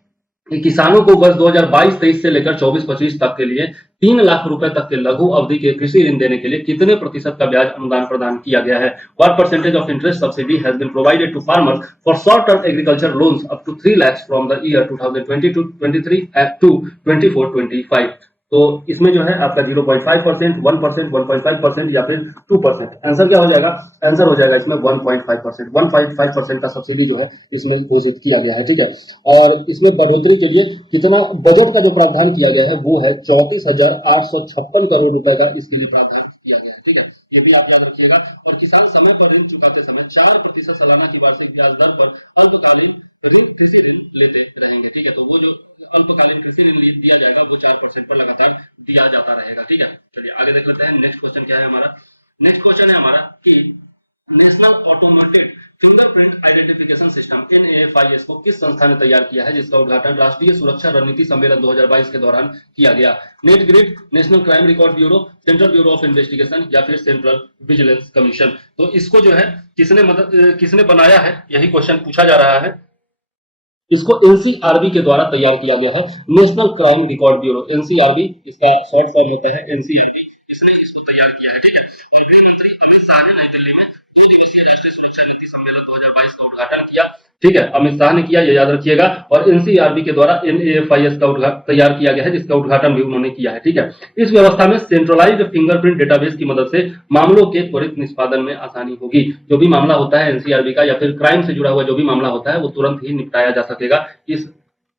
कि किसानों को वर्ष 2022-23 से लेकर 24-25 तक के लिए 3 लाख रुपए तक के लघु अवधि के कृषि ऋण देने के लिए कितने प्रतिशत का ब्याज अनुदान प्रदान किया गया है? What percentage of interest subsidy has been provided to farmers for short-term agriculture loans up to 3 lakhs from the year 2022-23 to 24-25? तो इसमें जो है आपका 0.5%, 1%, 1.5% या फिर 2%। आंसर क्या हो जाएगा? आंसर हो जाएगा इसमें 1.5%। 1.5% का सब्सिडी जो है इसमें घोषित किया गया है। ठीक है, और इसमें बढ़ोतरी के लिए कितना बजट का जो प्रावधान किया गया है वो है 34,856 करोड़ रुपए का इसके लिए प्रावधान किया गया है। ठीक है, ये भी आप याद रखिएगा। और किसान समय पर ऋण चुकाते समय 4% सालाना की वार्षिक ब्याज दर पर अल्पकालीन ऋण कृषि ऋण लेते रहेंगे। ठीक है, तो वो जो अल्पकालीन कृषि ऋण दिया जाएगा वो 4% पर लगातार दिया जाता रहेगा। ठीक है, चलिए आगे देख लेते हैं। नेक्स्ट क्वेश्चन क्या है हमारा? नेक्स्ट क्वेश्चन है हमारा कि national automated fingerprint identification system NAFIS को किस संस्था ने तैयार किया है जिसका उद्घाटन राष्ट्रीय सुरक्षा रणनीति सम्मेलन 2022 के दौरान किया गया? Net grid, national crime record bureau, central bureau of investigation या फिर सेंट्रल विजिलेंस कमीशन? तो इसको जो है किसने बनाया है, यही क्वेश्चन पूछा जा रहा है। इसको NCRB के द्वारा तैयार किया गया है, national crime record bureau. NCRB इसका शॉर्ट फॉर्म होता है NCRB। इसने इसको तैयार किया है। ठीक है, और गृह मंत्री अमित शाह ने नई दिल्ली में 2 दिवसीय राष्ट्रीय सुरक्षा नीति सम्मेलन 2022 का उद्घाटन किया। ठीक है, अमित शाह ने किया, ये याद रखिएगा। और NCRB के द्वारा NAFIS का तैयार किया गया है जिसका उद्घाटन भी उन्होंने किया है। ठीक है, इस व्यवस्था में सेंट्रलाइज्ड फिंगरप्रिंट डेटाबेस की मदद से मामलों के त्वरित निष्पादन में आसानी होगी। जो भी मामला होता है NCRB का या फिर क्राइम से जुड़ा हुआ जो भी मामला होता है वो तुरंत ही निपटाया जा सकेगा इस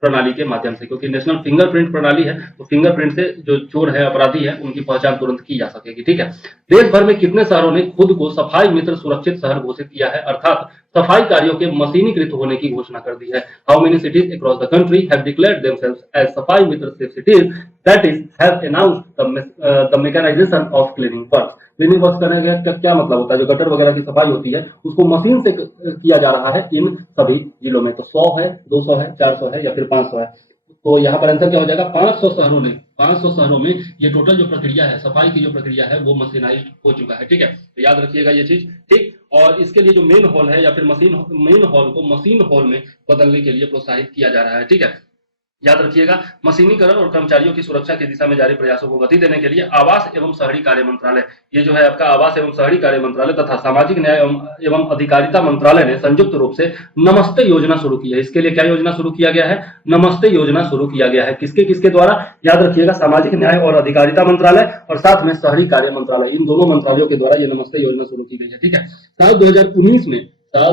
प्रणाली के माध्यम से, क्योंकि नेशनल फिंगरप्रिंट प्रणाली है तो फिंगरप्रिंट से जो चोर है, अपराधी है, उनकी पहचान तुरंत की जा सकेगी। ठीक है, देश भर में कितने शहरों ने खुद को सफाई मित्र सुरक्षित शहर घोषित किया है, अर्थात सफाई कार्यों के मशीनीकृत होने की घोषणा कर दी है? How many cities across the country have declared themselves as Safai Mitra safe cities, that is have announced the mechanization of cleaning work? Cleaning work करने का क्या मतलब होता है? जो गटर वगैरह की सफाई होती है उसको मशीन से किया जा रहा है इन सभी जिलों में। तो 100 है, 200 है, 400 है या फिर 500 है? तो यहाँ पर आंसर क्या हो जाएगा? 500 शहरों में ये टोटल जो प्रक्रिया है, सफाई की जो प्रक्रिया है वो मशीनाइज्ड हो चुका है। ठीक है, तो याद रखिएगा ये चीज। ठीक, और इसके लिए जो मेन हॉल है या फिर मेन हॉल को मशीन हॉल में बदलने के लिए प्रोत्साहित किया जा रहा है। ठीक है, याद रखिएगा, मशीनीकरण और कर्मचारियों की सुरक्षा की दिशा में जारी प्रयासों को गति देने के लिए आवास एवं शहरी कार्य मंत्रालय, ये जो है आपका आवास एवं शहरी कार्य मंत्रालय तथा सामाजिक न्याय एवं अधिकारिता मंत्रालय ने संयुक्त रूप से नमस्ते योजना शुरू की है। इसके लिए क्या योजना शुरू किया गया है? नमस्ते योजना शुरू किया गया है। किसके किसके द्वारा? याद रखिएगा, सामाजिक न्याय और अधिकारिता मंत्रालय और साथ में शहरी कार्य मंत्रालय, इन दोनों मंत्रालयों के द्वारा ये नमस्ते योजना शुरू की गई है। ठीक है, साल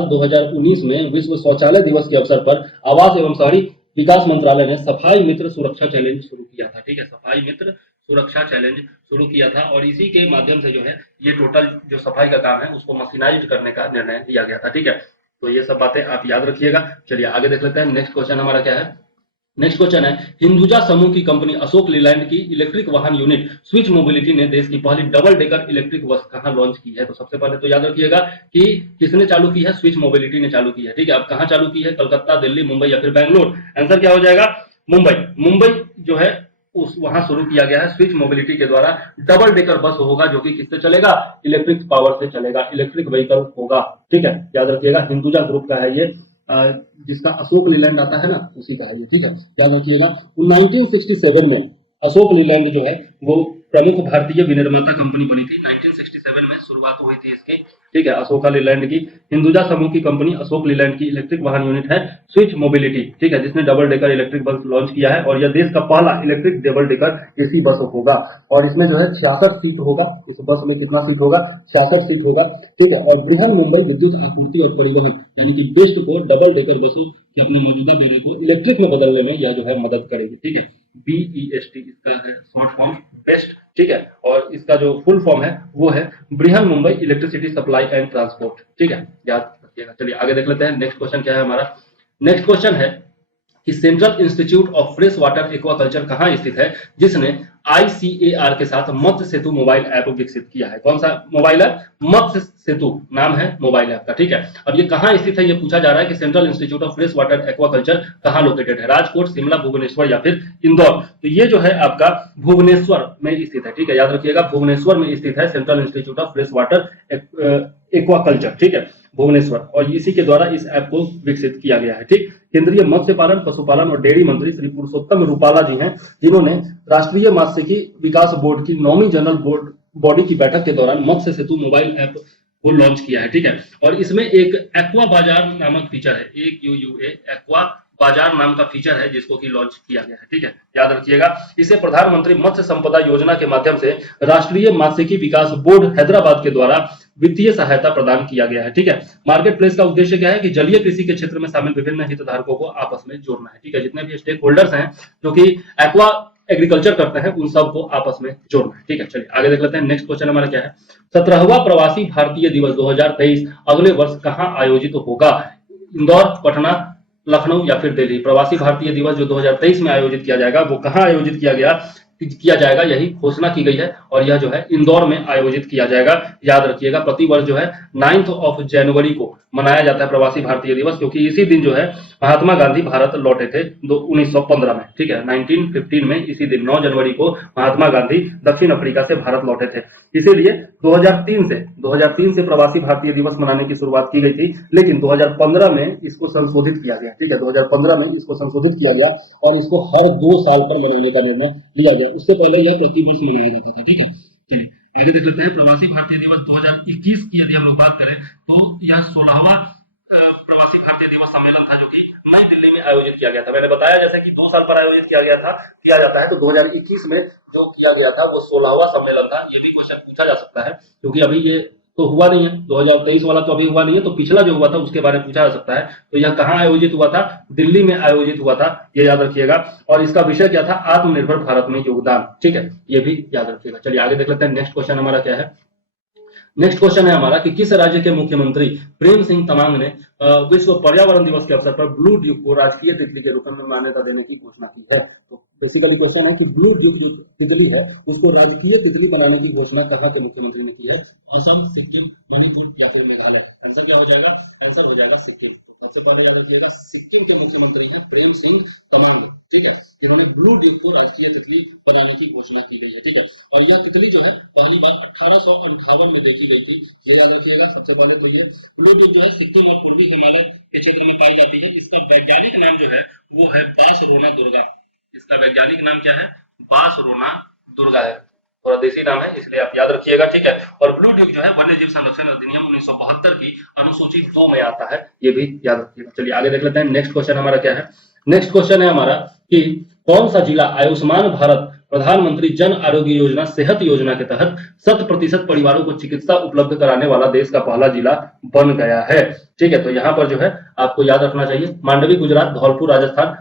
2019 में विश्व शौचालय दिवस के अवसर पर आवास एवं शहरी विकास मंत्रालय ने सफाई मित्र सुरक्षा चैलेंज शुरू किया था। ठीक है, सफाई मित्र सुरक्षा चैलेंज शुरू किया था और इसी के माध्यम से जो है ये टोटल जो सफाई का काम है उसको मशीनाइज्ड करने का निर्णय लिया गया था। ठीक है, तो ये सब बातें आप याद रखिएगा। चलिए आगे देख लेते हैं। नेक्स्ट क्वेश्चन हमारा क्या है? नेक्स्ट क्वेश्चन है, हिंदुजा समूह की कंपनी अशोक लीलैंड की इलेक्ट्रिक वाहन यूनिट स्विच मोबिलिटी ने देश की पहली डबल डेकर इलेक्ट्रिक बस कहां लॉन्च की है? तो सबसे पहले तो याद रखिएगा कि किसने चालू की है? स्विच मोबिलिटी ने चालू की है। ठीक है, अब कहां चालू की है? कलकत्ता, दिल्ली, मुंबई या फिर बैंगलोर? आंसर क्या हो जाएगा? मुंबई। मुंबई जो है उस वहां शुरू किया गया है स्विच मोबिलिटी के द्वारा। डबल डेकर बस होगा जो कि किससे चलेगा? इलेक्ट्रिक पावर से चलेगा, इलेक्ट्रिक व्हीकल होगा। ठीक है, याद रखिएगा, हिंदुजा ग्रुप का है ये, जिसका अशोक लीलैंड आता है ना, उसी का है ये। ठीक है, याद रखिएगा। 1967 में अशोक लीलैंड जो है वो प्रमुख भारतीय विनिर्माता कंपनी बनी थी। 1967 में शुरुआत हुई थी इसकी। ठीक है, अशोका लीलैंड की, हिंदुजा समूह की कंपनी अशोक लीलैंड की इलेक्ट्रिक वाहन यूनिट है स्विच मोबिलिटी। ठीक है, जिसने double decker electric bus launch किया है और यह देश का पहला electric double decker AC bus होगा और इसमें जो है 66 सीट होगा। इस बस में कितना सीट होगा? 66 सीट होगा। ठीक है, और बृहन मुंबई विद्युत आपूर्ति और परिवहन यानी कि बेस्ट को डबल डेकर बसों के अपने मौजूदा बेड़े को इलेक्ट्रिक में बदलने में यह जो है मदद करेगी। ठीक है, BEST इसका है शॉर्ट फॉर्म, बेस्ट। ठीक है, और इसका जो फुल फॉर्म है वो है Brihan Mumbai electricity supply and transport. ठीक है, याद रखिएगा। चलिए आगे देख लेते हैं। नेक्स्ट क्वेश्चन क्या है हमारा? नेक्स्ट क्वेश्चन है कि central institute of fresh water aquaculture कहां स्थित है, जिसने ICAR के साथ मत्स्य सेतु मोबाइल ऐप विकसित किया है? कौन सा मोबाइल ऐप? मत्स्य सेतु नाम है मोबाइल ऐप का। ठीक है, अब ये कहां स्थित है ये पूछा जा रहा है कि central institute of fresh water aquaculture कहां लोकेटेड है? राजकोट, शिमला, भुवनेश्वर या फिर इंदौर? तो ये जो है आपका भुवनेश्वर में स्थित है। ठीक है, याद रखिएगा, भुवनेश्वर में स्थित है central institute of fresh water aquaculture. ठीक है, भुवनेश्वर, और इसी के द्वारा इस ऐप को विकसित किया गया है। ठीक, केंद्रीय मत्स्य पालन, पशुपालन और डेयरी मंत्री श्री पुरुषोत्तम रूपाला जी हैं, जिन्होंने राष्ट्रीय मात्स्यिकी विकास बोर्ड की 9वीं जनरल बोर्ड बॉडी की बैठक के दौरान मत्स्य सेतु मोबाइल ऐप को लॉन्च किया है। ठीक है, और इसमें एक एक्वा बाजार नामक फीचर है, AQUA एक्वा बाजार नाम का फीचर है जिसको कि लॉन्च किया गया है। ठीक है, याद रखिएगा, इसे प्रधानमंत्री मत्स्य संपदा योजना के माध्यम से राष्ट्रीय मात्स्यिकी विकास बोर्ड हैदराबाद के द्वारा वित्तीय सहायता प्रदान किया गया है। ठीक है, मार्केट प्लेस का उद्देश्य क्या है कि जलीय कृषि के क्षेत्र में शामिल विभिन्न हितधारकों को आपस में जोड़ना है। ठीक है, जितने भी स्टेक होल्डर्स हैं जो कि एक्वा एग्रीकल्चर करते हैं उन सबको आपस में जोड़ना है। ठीक है, चलिए आगे देख लेते हैं। नेक्स्ट क्वेश्चन हमारा क्या है? 17वां प्रवासी भारतीय दिवस 2023 अगले वर्ष कहां आयोजित होगा? इंदौर, पटना, लखनऊ या फिर दिल्ली? प्रवासी भारतीय दिवस जो 2023 में आयोजित किया जाएगा वो कहां आयोजित किया जाएगा यही घोषणा की गई है और यह जो है इंदौर में आयोजित किया जाएगा। याद रखिएगा, प्रतिवर्ष जो है 9 जनवरी को मनाया जाता है प्रवासी भारतीय दिवस, क्योंकि इसी दिन जो है महात्मा गांधी भारत लौटे थे 1915 में। ठीक है, 1915 में इसी दिन 9 जनवरी को महात्मा गांधी दक्षिण अफ्रीका से भारत लौटे थे। इसीलिए 2003 से प्रवासी भारतीय दिवस मनाने की शुरुआत की गई थी, लेकिन 2015 में इसको संशोधित किया गया। ठीक है, 2015 में इसको संशोधित किया गया और इसको हर 2 साल पर मनाने का निर्णय लिया गया। उससे पहले यह प्रतिवर्ष मनाया जाता था। ठीक है, चलिए आगे देख लेते हैं। प्रवासी भारतीय दिवस 2021 की यदि हम लोग बात करें तो यह 16वां प्रवासी भारतीय दिवस सम्मेलन था जो कि नई दिल्ली में आयोजित किया गया था। मैंने बताया जैसे कि 2 साल पर आयोजित किया जाता है, तो 2021 में जो किया गया था वो 16वां सम्मेलन था। ये भी क्वेश्चन पूछा जा सकता है क्योंकि अभी ये तो हुआ नहीं है, 2023 वाला तो अभी हुआ नहीं है, तो पिछला जो हुआ था उसके बारे में पूछा जा सकता है। तो यह कहां आयोजित हुआ था? दिल्ली में आयोजित हुआ था, ये याद रखिएगा। और इसका विषय क्या था? आत्मनिर्भर भारत में योगदान। ठीक है, ये भी याद रखिएगा। चलिए आगे देख लेते हैं। नेक्स्ट क्वेश्चन हमारा क्या है? नेक्स्ट क्वेश्चन है हमारा कि किस राज्य के मुख्यमंत्री प्रेम सिंह तमांग ने विश्व पर्यावरण दिवस के अवसर पर ब्लू ड्यूक को राष्ट्रीय तितली के रूप में मान्यता देने की घोषणा की है? तो बेसिकली क्वेश्चन है कि ब्लू ड्यूक जो तितली है उसको राजकीय तितली बनाने की घोषणा कहां के मुख्यमंत्री ने की है? असम, सिक्किम, मणिपुर या फिर मेघालय? आंसर क्या हो जाएगा? आंसर हो जाएगा सिक्किम। सबसे पहले याद रखिएगा, सिक्किम के मुख्यमंत्री हैं प्रेम सिंह तमांग। ठीक है, जिन्होंने ब्लू ड्यूक को राष्ट्रीय तितली बनाने की घोषणा की गई है। ठीक है, और यह तितली जो है पहली बार 1858 में देखी गई थी, ये याद रखिएगा। सबसे पहले तो ये ब्लू ड्यूक जो है सिक्किम और पूर्वी हिमालय के क्षेत्र में पाई जाती है। इसका वैज्ञानिक नाम जो है वो है बासरोना दुर्गा। इसका वैज्ञानिक नाम क्या है? बासरोना दुर्गा है, थोड़ा देसी नाम है इसलिए आप याद रखिएगा, ठीक है। और ब्लू ड्यूक जो है वन्य जीव संरक्षण अधिनियम 1972 की अनुसूची 2 में आता है, ये भी याद रखिएगा। चलिए आगे देख लेते हैं। नेक्स्ट क्वेश्चन हमारा क्या है? नेक्स्ट क्वेश्चन है हमारा कि कौन सा जिला आयुष्मान भारत प्रधानमंत्री जन आरोग्य योजना सेहत योजना के तहत 100% परिवारों को चिकित्सा उपलब्ध कराने वाला देश का पहला जिला बन गया है, ठीक है। तो यहाँ पर जो है आपको याद रखना चाहिए मांडवी गुजरात, धौलपुर राजस्थान,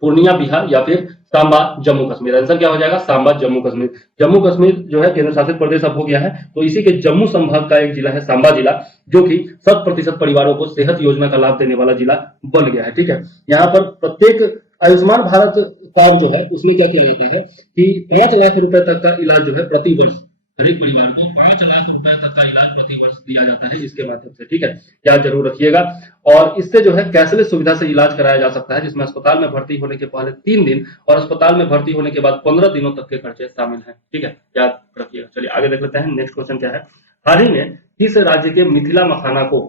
पूर्णिया बिहार या फिर सांबा जम्मू कश्मीर। आंसर क्या हो जाएगा? सांबा जम्मू कश्मीर। जम्मू कश्मीर जो है केंद्र शासित प्रदेश अब हो गया है, तो इसी के जम्मू संभाग का एक जिला है सांबा जिला, जो कि 100% परिवारों को सेहत योजना का लाभ देने वाला जिला बन गया है, ठीक है। यहाँ पर प्रत्येक आयुष्मान भारत फॉर्म जो है उसमें क्या किया जाता है कि 5 लाख रुपए तक का इलाज जो है प्रति वर्ष गरीब परिवार को 5 लाख रुपए तक का इलाज प्रति वर्ष दिया जाता है इसके माध्यम से, ठीक है। याद जरूर रखिएगा। और इससे जो है कैशलेस सुविधा से इलाज कराया जा सकता है, जिसमें अस्पताल में भर्ती होने के पहले 3 दिन और अस्पताल में भर्ती होने के बाद 15 दिनों तक के खर्चे शामिल हैं, ठीक है। याद रखिएगा। चलिए आगे देख लेते हैं। नेक्स्ट क्वेश्चन क्या है? हाल ही में किस राज्य के मिथिला मखाना को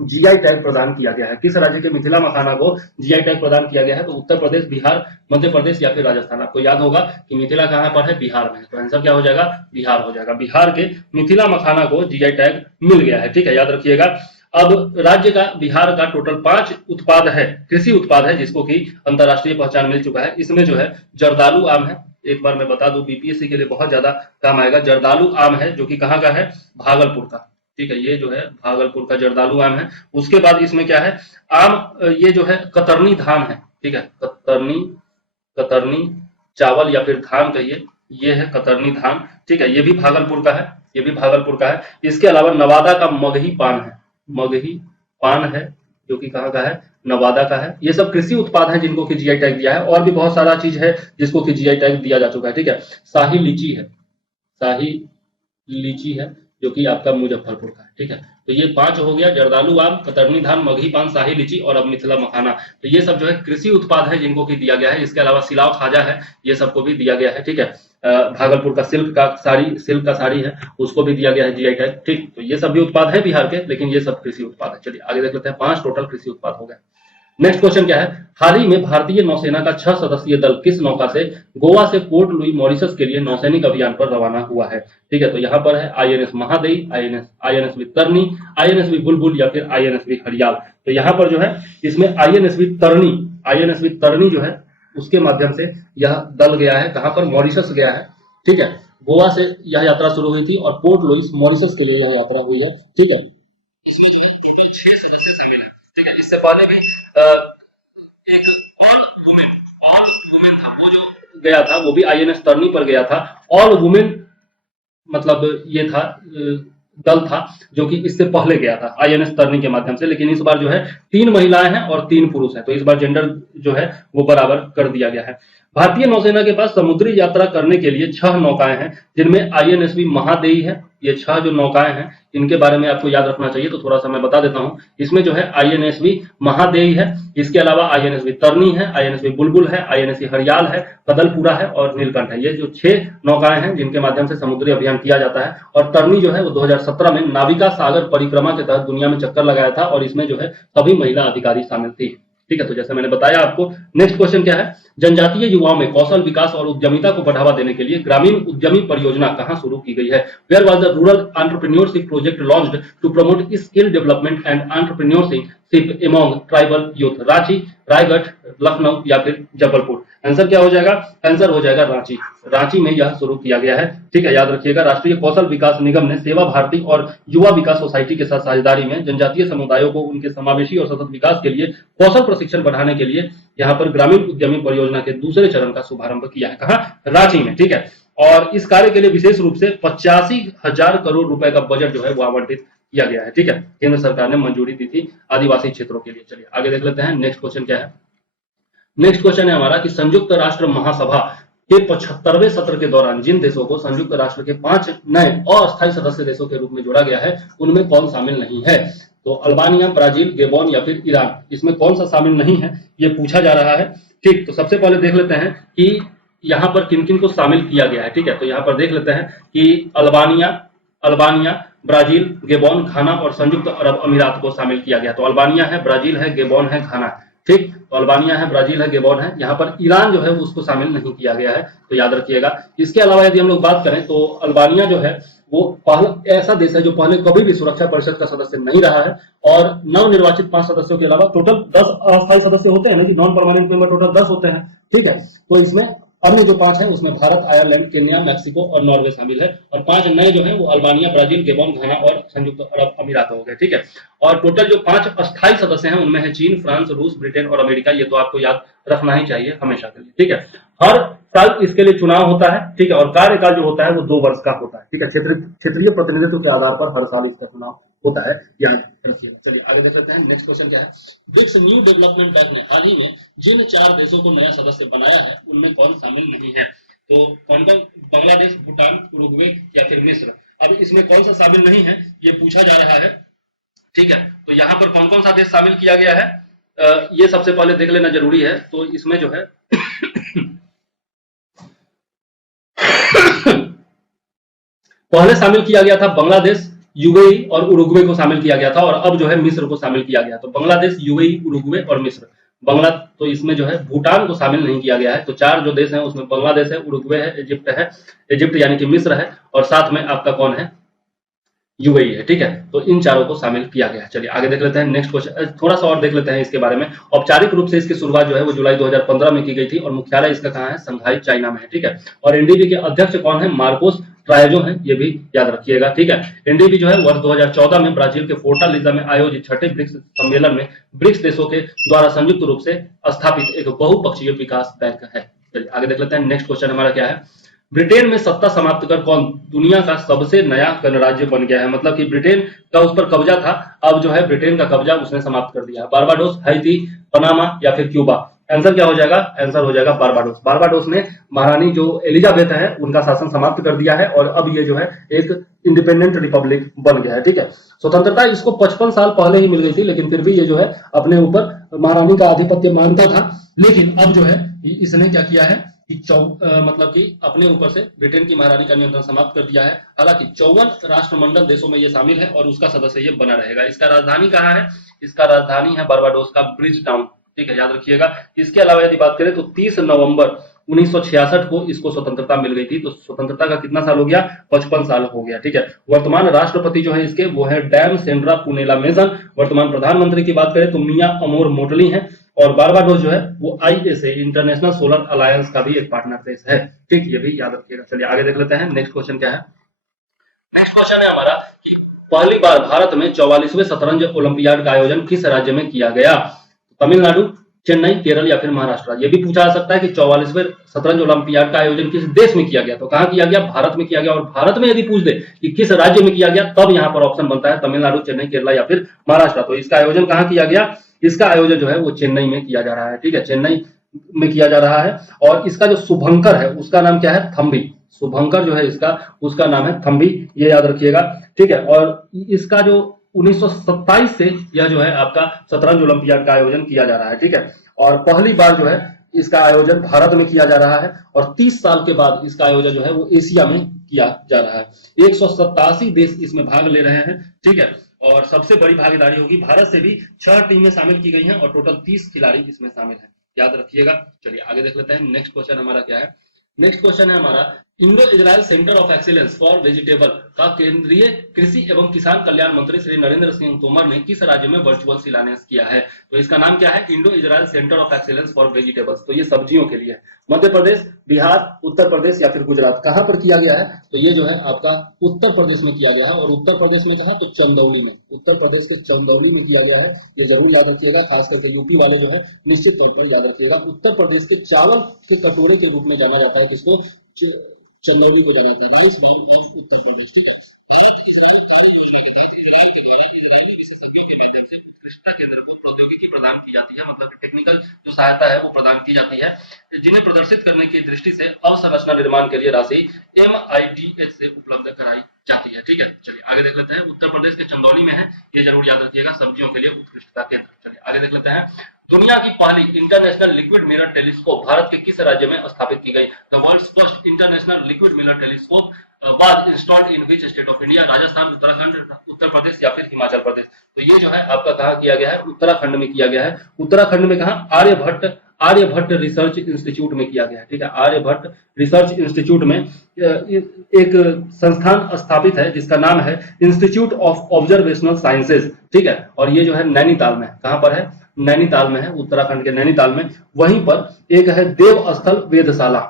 जीआई टैग प्रदान किया गया है? किस राज्य के मिथिला मखाना को जीआई टैग प्रदान किया गया है? तो उत्तर प्रदेश, बिहार, मध्य प्रदेश या फिर राजस्थान। आपको याद होगा कि मिथिला कहां पर है? बिहार में। तो आंसर क्या हो जाएगा? बिहार हो जाएगा। बिहार के मिथिला मखाना को जीआई टैग मिल गया है, ठीक है। याद रखिएगा। अब राज्य का, बिहार का टोटल 5 उत्पाद है, कृषि उत्पाद है, जिसको कि अंतरराष्ट्रीय पहचान मिल चुका है। इसमें जो है जर्दालू आम है, एक बार मैं बता दूं बीपीएससी के लिए बहुत ज्यादा काम आएगा। जर्दालू आम है जो कि कहाँ का है? भागलपुर का, ठीक है। ये जो है भागलपुर का जर्दालू आम है। उसके बाद इसमें क्या है? आम, ये जो है कतरनी धान है, ठीक है। कतरनी चावल या फिर धान कहिए, ये है कतरनी धान, ठीक है। ये भी भागलपुर का है, ये भी भागलपुर का है। इसके अलावा नवादा का मगही पान है, मगही पान है जो कि कहाँ का है? नवादा का है। ये सब कृषि उत्पाद हैं जिनको कि जीआई टैग दिया है। और भी बहुत सारा चीज है जिसको कि जीआई टैग दिया जा चुका है, ठीक है। शाही लीची है, शाही लीची है जो कि आपका मुजफ्फरपुर का है, ठीक है। तो ये 5 हो गया, जर्दालू आम, कतरनी धान, मगही पान, शाही लीची और अब मिथिला मखाना। तो ये सब जो है कृषि उत्पाद है जिनको कि दिया गया है। इसके अलावा सिलाव खाजा है, ये सबको भी दिया गया है, ठीक है। भागलपुर का सिल्क का साड़ी है, उसको भी दिया गया है जीआई टैग, ठीक। तो ये सब भी उत्पाद है बिहार के, लेकिन ये सब कृषि उत्पाद है। चलिए आगे देख लेते हैं। 5 टोटल कृषि उत्पाद हो गए। नेक्स्ट क्वेश्चन क्या है? हाल ही में भारतीय नौसेना का 6 सदस्यीय दल किस नौका से गोवा से पोर्ट लुई मॉरिशस के लिए नौसैनिक अभियान पर रवाना हुआ है? ठीक है। तो यहाँ पर है आईएनएस महादेई, आईएनएसवी तरनी, आईएनएसवी बुलबुल या फिर आईएनएसवी हरियाल। तो यहाँ पर जो है इसमें आईएनएसवी तरनी जो है उसके माध्यम से यह दल गया है, कहां पर? मॉरिशस गया है, ठीक है। गोवा से यह यात्रा शुरू हुई थी और पोर्ट लुइस मॉरिशस के लिए यह यात्रा हुई है, ठीक है। इसमें जो है टोटल 6 सदस्य शामिल हैं, ठीक है। इससे पहले भी एक ऑल वुमेन था, वो जो गया था वो भी आईएनएस तरनी पर गया था। ऑल वुमेन मतलब ये था दल था जो कि इससे पहले गया था आईएनएस तरनी के माध्यम से, लेकिन इस बार जो है 3 महिलाएं हैं और 3 पुरुष हैं, तो इस बार जेंडर जो है वो बराबर कर दिया गया है। भारतीय नौसेना के पास समुद्री यात्रा करने के लिए 6 नौकाएं हैं, जिनमें आईएनएसवी महादेई है। ये 6 जो नौकाएं हैं इनके बारे में आपको याद रखना चाहिए, तो थोड़ा सा मैं बता देता हूं। इसमें जो है आईएनएसवी महादेई है, इसके अलावा आईएनएसवी तरनी है, आईएनएसवी बुलबुल है, आईएनएसवी हरियाल है, कदलपुरा है और नीलकंठ है। ये जो 6 नौकाएं हैं जिनके माध्यम से समुद्री अभियान किया जाता है। और तरनी जो है वो 2017 में नाविका सागर परिक्रमा के तहत दुनिया में चक्कर लगाया था और इसमें जो है सभी महिला अधिकारी शामिल थी, ठीक है। तो जैसे मैंने बताया आपको। नेक्स्ट क्वेश्चन क्या है? जनजातीय युवाओं में कौशल विकास और उद्यमिता को बढ़ावा देने के लिए ग्रामीण उद्यमी परियोजना कहां शुरू की गई है? Where was the rural entrepreneurship project launched to promote skill development and entrepreneurship among tribal youth? Ranchi, Raigarh, Lucknow या फिर जबलपुर? आंसर क्या हो जाएगा? आंसर हो जाएगा रांची। रांची में यह शुरू किया गया है, ठीक है। याद रखिएगा। राष्ट्रीय कौशल विकास निगम ने सेवा भारती और युवा विकास सोसाइटी के साथ साझेदारी में जनजातीय समुदायों को उनके समावेशी और सतत विकास के लिए कौशल प्रशिक्षण बढ़ाने के लिए यहाँ पर ग्रामीण उद्यमी परियोजना के दूसरे चरण का शुभारंभ किया है। कहाँ? रांची में, ठीक है। और इस कार्य के लिए विशेष रूप से 85,000 करोड़ रुपए का बजट जो है वो आवंटित किया गया है, ठीक है। केंद्र सरकार ने मंजूरी दी थी आदिवासी क्षेत्रों के लिए। चलिए आगे देख लेते हैं। नेक्स्ट क्वेश्चन क्या है? नेक्स्ट क्वेश्चन है हमारा कि संयुक्त राष्ट्र महासभा के 75वें सत्र के दौरान जिन देशों को संयुक्त राष्ट्र के 5 नए अस्थायी सदस्य देशों के रूप में जोड़ा गया है उनमें कौन शामिल नहीं है? तो अल्बानिया, ब्राजील, गेबोन या फिर ईरान, इसमें कौन सा शामिल नहीं है ये पूछा जा रहा है, ठीक। तो सबसे पहले देख लेते हैं कि यहाँ पर किन किन को शामिल किया गया है, ठीक है। तो यहाँ पर देख लेते हैं कि अल्बानिया, ब्राजील, गेबोन, घाना और संयुक्त अरब अमीरात को शामिल किया गया। तो अल्बानिया है, ब्राजील है, गेबोन है, घाना, ठीक। तो अल्बानिया है, ब्राजील है, गेबॉन है। यहाँ पर ईरान जो है उसको शामिल नहीं किया गया है, तो याद रखिएगा। इसके अलावा यदि हम लोग बात करें तो अल्बानिया जो है वो पहला ऐसा देश है जो पहले कभी भी सुरक्षा परिषद का सदस्य नहीं रहा है, और नवनिर्वाचित 5 सदस्यों के अलावा टोटल 10 अस्थायी सदस्य होते हैं ना जी, नॉन परमानेंट मेंबर टोटल 10 होते हैं, ठीक है। तो इसमें अन्य जो 5 हैं उसमें भारत, आयरलैंड, केन्या, मैक्सिको और नॉर्वे शामिल है, और 5 नए जो हैं वो अल्बानिया, ब्राजील, गेबॉन, घाना और संयुक्त अरब अमीरात हो गए, ठीक है। और टोटल जो 5 अस्थायी सदस्य हैं उनमें है चीन, फ्रांस, रूस, ब्रिटेन और अमेरिका। ये तो आपको याद रखना ही चाहिए हमेशा के लिए, ठीक है। हर साल इसके लिए चुनाव होता है, ठीक है, और कार्यकाल जो होता है वो 2 वर्ष का होता है, ठीक है। क्षेत्रीय प्रतिनिधित्व के आधार पर हर साल इसका चुनाव होता है, याद रखिएगा। चलिए आगे देख लेते हैं। नेक्स्ट क्वेश्चन क्या है, ब्रिक्स न्यू डेवलपमेंट बैंक ने हाल ही में जिन 4 देशों को नया सदस्य बनाया है उनमें कौन शामिल नहीं है? तो कौन कौन? बांग्लादेश, भूटान, उरुग्वे या फिर मिस्र। अब इसमें कौन सा शामिल नहीं है ये पूछा जा रहा है, ठीक है। तो यहाँ पर कौन कौन सा देश शामिल किया गया है ये सबसे पहले देख लेना जरूरी है। तो इसमें जो है पहले शामिल किया गया था बांग्लादेश, यूएई और उरुग्वे को शामिल किया गया था, और अब जो है मिस्र को शामिल किया गया। तो बांग्लादेश, यूएई, उरुग्वे और मिस्र। तो इसमें जो है भूटान को शामिल नहीं किया गया है। तो 4 जो देश हैं उसमें बांग्लादेश है, उरुग्वे है, इजिप्ट यानी कि मिस्र है, और साथ में आपका कौन है? यूएई है, ठीक है। तो इन चारों को शामिल किया गया है। चलिए आगे देख लेते हैं। नेक्स्ट क्वेश्चन थोड़ा सा और देख लेते हैं इसके बारे में। औपचारिक रूप से इसकी शुरुआत जो है वो जुलाई 2015 में की गई थी, और मुख्यालय इसका कहाँ है? संघाई, चाइना में है, ठीक है। और एनडीबी के अध्यक्ष कौन है? मार्कोस ट्रायजो हैं, ये भी याद रखिएगा, ठीक है। एनडीबी जो है वर्ष 2014 में ब्राजील के फोर्टालिजा में आयोजित 6ठे ब्रिक्स सम्मेलन में ब्रिक्स देशों के द्वारा संयुक्त रूप से स्थापित एक बहुपक्षीय विकास बैंक है। चलिए आगे देख लेते हैं। नेक्स्ट क्वेश्चन हमारा क्या है, ब्रिटेन में सत्ता समाप्त कर कौन दुनिया का सबसे नया गणराज्य बन गया है? मतलब कि ब्रिटेन का उस पर कब्जा था, अब जो है ब्रिटेन का कब्जा उसने समाप्त कर दिया। बारबाडोस, हैती, पनामा या फिर क्यूबा? आंसर क्या हो जाएगा? आंसर हो जाएगा बारबाडोस। बारबाडोस ने महारानी जो एलिजाबेथ है उनका शासन समाप्त कर दिया है, और अब ये जो है एक इंडिपेंडेंट रिपब्लिक बन गया है, ठीक है। स्वतंत्रता इसको 55 साल पहले ही मिल गई थी, लेकिन फिर भी ये जो है अपने ऊपर महारानी का आधिपत्य मानता था। लेकिन अब जो है इसने क्या किया है कि मतलब कि अपने ऊपर से ब्रिटेन की महारानी का नियंत्रण समाप्त कर दिया है। हालांकि 54 राष्ट्रमंडल देशों में ये शामिल है और उसका सदस्य ये बना रहेगा। इसका राजधानी कहाँ है? इसका राजधानी है बारबाडोस का ब्रिज टाउन, ठीक है, याद रखिएगा। इसके अलावा यदि बात करें तो 30 नवंबर 1966 को इसको स्वतंत्रता मिल गई थी। तो स्वतंत्रता का कितना साल हो गया? 55 साल हो गया, ठीक है। वर्तमान राष्ट्रपति जो है इसके वो है डैम सेंड्रा पुनेला मेसन। वर्तमान प्रधानमंत्री की बात करें तो मिया अमोर मोटली है, और बारबाडोस जो है वो आईएसए इंटरनेशनल सोलर अलायंस का भी एक पार्टनर देश है, ठीक, ये भी याद रखिएगा। चलिए आगे देख लेते हैं। नेक्स्ट क्वेश्चन क्या है? नेक्स्ट क्वेश्चन है हमारा, पहली बार भारत में 44वें शतरंज ओलंपियाड का आयोजन किस राज्य में किया गया? तमिलनाडु, चेन्नई, केरल या फिर महाराष्ट्र? ये भी पूछा जा सकता है कि 44वें शतरंज ओलंपियाड का आयोजन किस देश में किया गया? तो कहां किया गया? भारत में किया गया। और भारत में यदि पूछ दे कि किस राज्य में किया गया, तब यहां पर ऑप्शन बनता है तमिलनाडु, चेन्नई, केरला या फिर महाराष्ट्र। तो इसका आयोजन कहां किया गया? इसका आयोजन जो है वो चेन्नई में किया जा रहा है, ठीक है, चेन्नई में किया जा रहा है। और इसका जो शुभंकर है उसका नाम क्या है? थम्बी। शुभंकर जो है इसका उसका नाम है थम्बी, ये याद रखिएगा, ठीक है। और इसका जो 1927 से यह जो है आपका शतरंज ओलंपियाड का आयोजन किया जा रहा है, ठीक है। और पहली बार जो है इसका आयोजन भारत में किया जा रहा है, और 30 साल के बाद इसका आयोजन जो है वो एशिया में किया जा रहा है। 187 देश इसमें भाग ले रहे हैं, ठीक है। और सबसे बड़ी भागीदारी होगी भारत से भी 6 टीमें शामिल की गई हैं, और टोटल 30 खिलाड़ी इसमें शामिल हैं, याद रखिएगा। चलिए आगे देख लेते हैं। नेक्स्ट क्वेश्चन हमारा क्या है? नेक्स्ट क्वेश्चन है हमारा, Indo Israel centre of excellence for vegetable का केंद्रीय कृषि एवं किसान कल्याण मंत्री श्री नरेंद्र सिंह तोमर ने किस राज्य में वर्चुअल शिलान्यास किया है? तो इसका नाम क्या है? Indo Israel centre of excellence for vegetables. तो ये सब्जियों के लिए मध्य प्रदेश, बिहार, उत्तर प्रदेश या फिर गुजरात? कहां पर किया गया है? तो ये जो है आपका उत्तर प्रदेश में किया गया है। और उत्तर प्रदेश में कहा? तो चंदौली में, उत्तर प्रदेश के चंदौली में किया गया है। ये जरूर याद रखिएगा, खास करके यूपी वाले जो है निश्चित तौर पर याद रखिएगा। उत्तर प्रदेश के चावल के कटोरे के रूप में जाना जाता है, किसको? चंदौली को जाना जाता है। उत्तर प्रदेश, ठीक है। भारत इजराइल कार्य योजना के तहत इजराइल के द्वारा इजरायली विशेषज्ञों के माध्यम से उत्कृष्टता केंद्र को प्रौद्योगिकी प्रदान की जाती है, मतलब टेक्निकल जो सहायता है वो प्रदान की जाती है, जिन्हें प्रदर्शित करने की दृष्टि से अवसंरचना निर्माण के लिए राशि MIDH से उपलब्ध कराई जाती है, ठीक है। चलिए आगे देख लेते हैं। उत्तर प्रदेश के चंदौली में है, ये जरूर याद रखिएगा, सब्जियों के लिए उत्कृष्टता केंद्र। चलिए आगे देख लेते हैं। दुनिया की पहली international liquid mirror telescope Bharat के किस राज्य में स्थापित की गई? The world's first international liquid mirror telescope was installed in which state of India, Rajasthan, Uttarakhand, Uttar Pradesh या फिर हिमाचल प्रदेश। तो ये जो है आपका कहाँ किया गया है, उत्तराखंड में किया गया है। उत्तराखंड में कहा, आर्यभट्ट रिसर्च इंस्टीट्यूट में किया गया है, ठीक है। आर्यभट्ट रिसर्च इंस्टीट्यूट में एक संस्थान स्थापित है जिसका नाम है इंस्टीट्यूट ऑफ ऑब्जर्वेशनल साइंसेज, ठीक है। और ये जो है नैनीताल में, कहां पर है, नैनीताल में है, उत्तराखंड के नैनीताल में। वहीं पर एक है देवस्थल वेधशाला,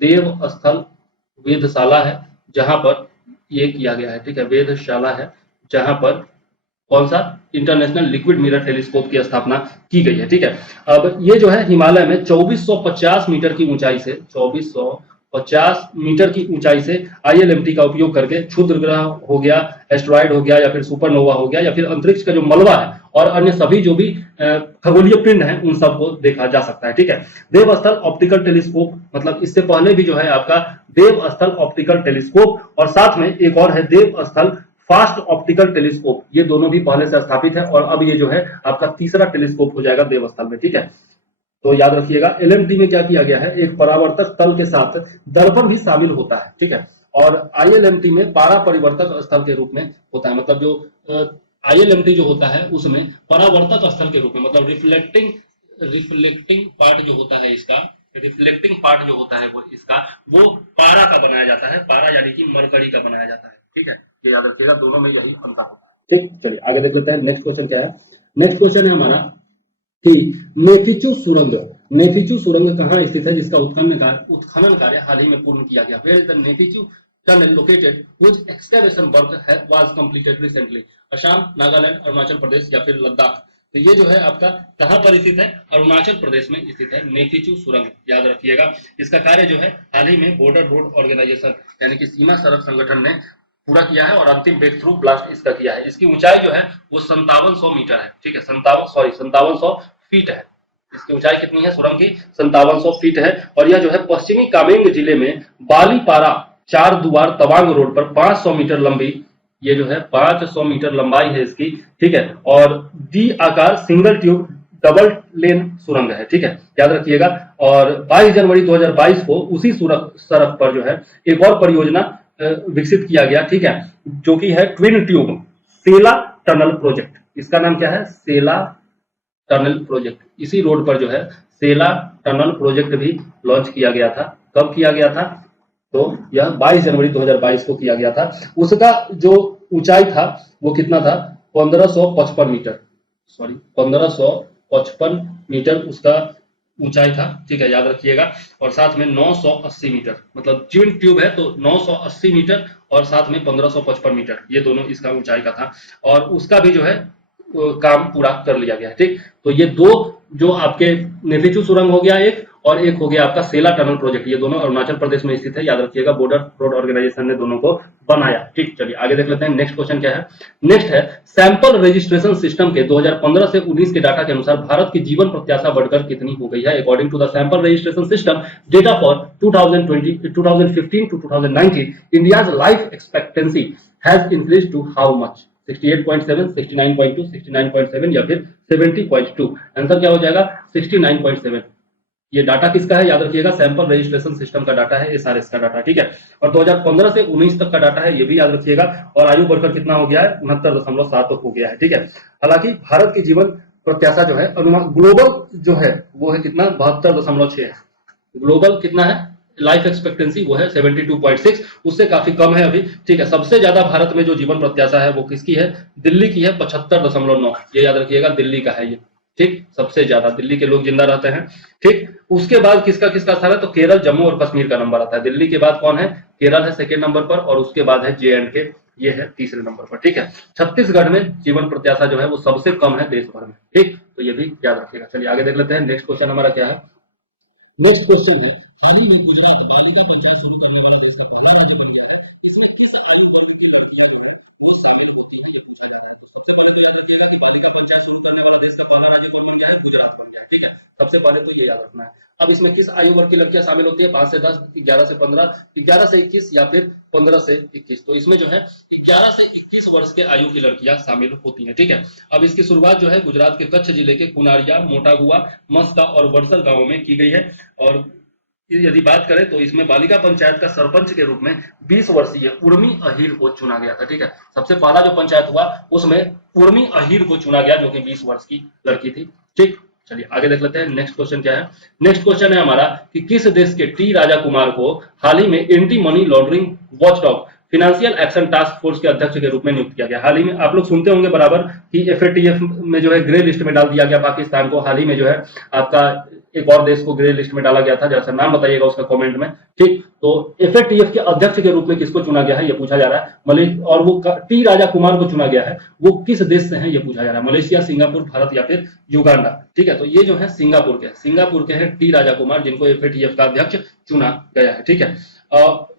देवस्थल वेधशाला है जहां पर ये किया गया है, ठीक है, वेधशाला है जहां पर कौन सा, इंटरनेशनल लिक्विड मिरर टेलीस्कोप की स्थापना की गई है, ठीक है। अब ये जो है हिमालय में 2450 मीटर की ऊंचाई से, 2450 मीटर की ऊंचाई से ILMT का उपयोग करके क्षुद्र ग्रह हो गया, एस्ट्रॉइड हो गया, या फिर सुपरनोवा हो गया, या फिर अंतरिक्ष का जो मलबा है और अन्य सभी जो भी खगोलीय पिंड हैं उन सबको देखा जा सकता है, ठीक है। देवस्थल ऑप्टिकल टेलीस्कोप, मतलब इससे पहले भी जो है आपका देवस्थल ऑप्टिकल टेलीस्कोप, और साथ में एक और है देवस्थल फास्ट ऑप्टिकल टेलीस्कोप, ये दोनों भी पहले से स्थापित है, और अब ये जो है आपका तीसरा टेलीस्कोप हो जाएगा देवस्थल में, ठीक है। तो याद रखिएगा LMT में क्या किया गया है, एक परावर्तक तल के साथ दर्पण भी शामिल होता है, ठीक है। और ILMT में पारा परिवर्तक स्थल के रूप में होता है, मतलब जो ILMT जो होता है उसमें परावर्तक स्थल के रूप में, मतलब रिफ्लेक्टिंग पार्ट जो होता है इसका, रिफ्लेक्टिंग पार्ट जो होता है वो पारा का बनाया जाता है, पारा यानी कि मरकरी का बनाया जाता है, ठीक है। ये याद रखिएगा, दोनों में यही अंतर होता है, ठीक। चलिए आगे देख लेते हैं नेक्स्ट क्वेश्चन क्या है। नेक्स्ट क्वेश्चन है हमारा कि नेफिचू सुरंग, नेफिचू सुरंग कहाँ स्थित है जिसका उत्खनन कार्य हाल ही में पूर्ण किया गया। वेयर इज द नेफिचू tunnel located which excavation work was completed recently, Assam, Nagaland, Arunachal Pradesh या फिर लद्दाख। तो ये जो है आपका कहां पर स्थित है, अरुणाचल प्रदेश में स्थित है नेफिचू सुरंग, याद रखिएगा। इसका कार्य जो है हाल ही में बॉर्डर रोड ऑर्गेनाइजेशन यानी कि सीमा सड़क संगठन ने पूरा किया है, और अंतिम ब्रेक थ्रू ब्लास्ट इसका किया है। इसकी ऊंचाई जो है वो 5700 मीटर है, ठीक है, 5700 फीट है। इसकी ऊंचाई कितनी है सुरंग की, 5700 फीट है। और यह जो है पश्चिमी कामेंग जिले में बालीपारा 4 द्वार तवांग रोड पर 500 मीटर लंबी, ये जो है 500 मीटर लंबाई है इसकी, ठीक है। और डी आकार सिंगल ट्यूब डबल लेन सुरंग है, ठीक है, याद रखिएगा। और 22 जनवरी 2022 को उसी सड़क पर जो है एक और परियोजना विकसित किया गया, ठीक है, जो कि है ट्विन ट्यूब सेला टनल प्रोजेक्ट। इसका नाम क्या है, सेला टनल प्रोजेक्ट। इसी रोड पर जो है सेला टनल प्रोजेक्ट भी लॉन्च किया गया था। कब किया गया था, तो यह 22 जनवरी 2022 को किया गया था। उसका जो ऊंचाई था वो कितना था, 1555 मीटर, सॉरी 1555 मीटर उसका ऊंचाई था, ठीक है, याद रखिएगा। और साथ में 980 मीटर, मतलब ट्विन ट्यूब है तो 980 मीटर और साथ में 1555 मीटर, ये दोनों इसका ऊंचाई का था। और उसका भी जो है काम पूरा कर लिया गया, ठीक। तो ये दो जो आपके नेफिचू सुरंग हो गया एक, और एक हो गया आपका सेला टनल प्रोजेक्ट, ये दोनों अरुणाचल प्रदेश में स्थित है, याद रखिएगा। बॉर्डर रोड ऑर्गेनाइजेशन ने दोनों को बनाया, ठीक। चलिए आगे देख लेते हैं नेक्स्ट क्वेश्चन क्या है। नेक्स्ट है सैंपल रजिस्ट्रेशन सिस्टम के 2015 से 19 के डाटा के अनुसार भारत की जीवन प्रत्याशा बढ़कर कितनी हो गई है। According to the sample registration system data for 2015 to 2019 India's life expectancy has increase to how much, 68.7, 69.2, 69.7 या फिर 70.2। आंसर क्या हो जाएगा, 69.7। ये डाटा किसका है, याद रखिएगा, सैंपल रजिस्ट्रेशन सिस्टम का डाटा है, SRS का डाटा, ठीक है। और 2015 से 19 तक का डाटा है, ये भी याद रखिएगा। और आयु बढ़कर कितना हो गया है, 69.7 हो गया है, ठीक है। हालांकि भारत की जीवन प्रत्याशा जो है अनुमान ग्लोबल जो है वो है कितना, 72.6 है। ग्लोबल कितना है लाइफ एक्सपेक्टेंसी, वो है 72.6, उससे काफी कम है अभी, ठीक है। सबसे ज्यादा भारत में जो जीवन प्रत्याशा है वो किसकी है, दिल्ली की है, 75.9, ये याद रखिएगा, दिल्ली का है ये, ठीक। सबसे ज्यादा दिल्ली के लोग जिंदा रहते हैं, ठीक। उसके बाद किसका किसका स्थान है, तो केरल, जम्मू और कश्मीर का नंबर आता है। दिल्ली के बाद कौन है, केरल है सेकेंड नंबर पर, और उसके बाद है J&K, ये है तीसरे नंबर पर, ठीक है। छत्तीसगढ़ में जीवन प्रत्याशा जो है वो सबसे कम है देश भर में, ठीक। तो ये भी याद रखिएगा। चलिए आगे देख लेते हैं नेक्स्ट क्वेश्चन हमारा क्या है। नेक्स्ट क्वेश्चन है, हाल ही में गुजरात बालिका पंचायत शुरू करने वाला देश का पहला राज्य बन गया है। इसमें किस आयु वर्ग की लड़कियां जो शामिल होती है, ये पूछा गया है। सबसे पहले तो याद रखिएगा कि बालिका पंचायत शुरू करने वाला देश का पहला राज्य कौन बन गया है, गुजरात बन गया है, ठीक है। सबसे पहले तो ये याद रखना है। अब इसमें किस आयु वर्ग की लड़कियां शामिल होती है, 5 से 10, 11 से 15, 11 से 21 या फिर 15 से 21। तो इसमें जो है 11 से 21 वर्ष के आयु की लड़कियां शामिल होती हैं, ठीक है। अब इसकी शुरुआत जो है गुजरात के कच्छ जिले के कुनारिया, मोटागुआ, मस्का और वरसल गांवों में की गई है। और यदि बात करें तो इसमें बालिका पंचायत का सरपंच के रूप में 20 वर्षीय उर्मी अहीर को चुना गया था। ठीक है, सबसे पहला जो पंचायत हुआ उसमें उर्मी अहीर को चुना गया, जो कि 20 वर्ष की लड़की थी। ठीक, चलिए आगे देख लेते हैं। नेक्स्ट क्वेश्चन क्या है? नेक्स्ट क्वेश्चन है हमारा कि किस देश के टी राजा कुमार को हाल ही में anti money laundering watchdog financial action task force के अध्यक्ष के रूप में नियुक्त किया गया? हाल ही में आप लोग सुनते होंगे बराबर कि एफएटीएफ में जो है ग्रे लिस्ट में डाल दिया गया पाकिस्तान को। हाल ही में जो है आपका एक और देश को ग्रे लिस्ट में डाला गया था, जैसा नाम बताइएगा उसका कमेंट में। ठीक, तो एफएटीएफ के अध्यक्ष के रूप में किसको चुना गया है ये पूछा जा रहा है। मलेशिया, और वो टी राजा कुमार को चुना गया है, वो किस देश से है ये पूछा जा रहा है? मलेशिया, सिंगापुर, भारत या फिर युगांडा? ठीक है, तो ये जो है सिंगापुर के हैं टी राजा कुमार, जिनको एफएटीएफ का अध्यक्ष चुना गया है। ठीक है,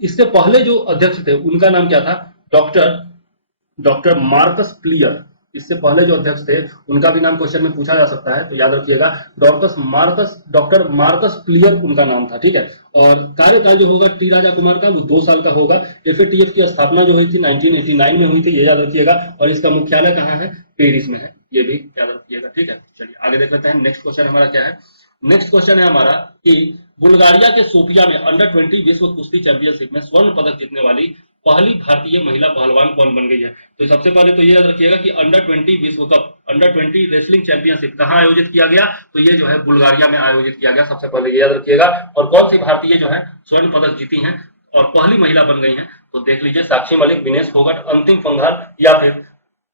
इससे पहले जो अध्यक्ष थे उनका नाम क्या था? Doctor Marcus player. इससे पहले जो अध्यक्ष थे उनका भी नाम क्वेश्चन में पूछा जा सकता है, तो याद रखिएगा डॉक्टर मार्कस प्लियर उनका नाम था। ठीक है, और कार्यकाल जो होगा टी राजा कुमार का वो 2 साल का होगा। एफएटीएफ की स्थापना जो हुई थी 1989 में हुई थी, ये याद रखिएगा, और इसका मुख्यालय कहाँ है? पेरिस में है, ये भी याद रखिएगा। ठीक है, चलिए आगे देख लेते हैं। नेक्स्ट क्वेश्चन हमारा क्या है? नेक्स्ट क्वेश्चन है हमारा कि बुल्गारिया के सोफिया में अंडर 20 विश्व कुश्ती चैंपियनशिप में स्वर्ण पदक जीतने वाली पहली भारतीय महिला पहलवान कौन बन गई है? तो सबसे पहले तो ये याद रखिएगा कि अंडर 20 विश्व कप, अंडर 20 रेसलिंग चैंपियनशिप कहाँ आयोजित किया गया? तो ये जो है बुल्गारिया में आयोजित किया गया, सबसे पहले ये याद रखिएगा। और कौन सी भारतीय जो है स्वर्ण पदक जीती हैं और पहली महिला बन गई हैं? तो देख लीजिए, साक्षी मलिक, विनेश फोगाट, अंतिम पंघाल या फिर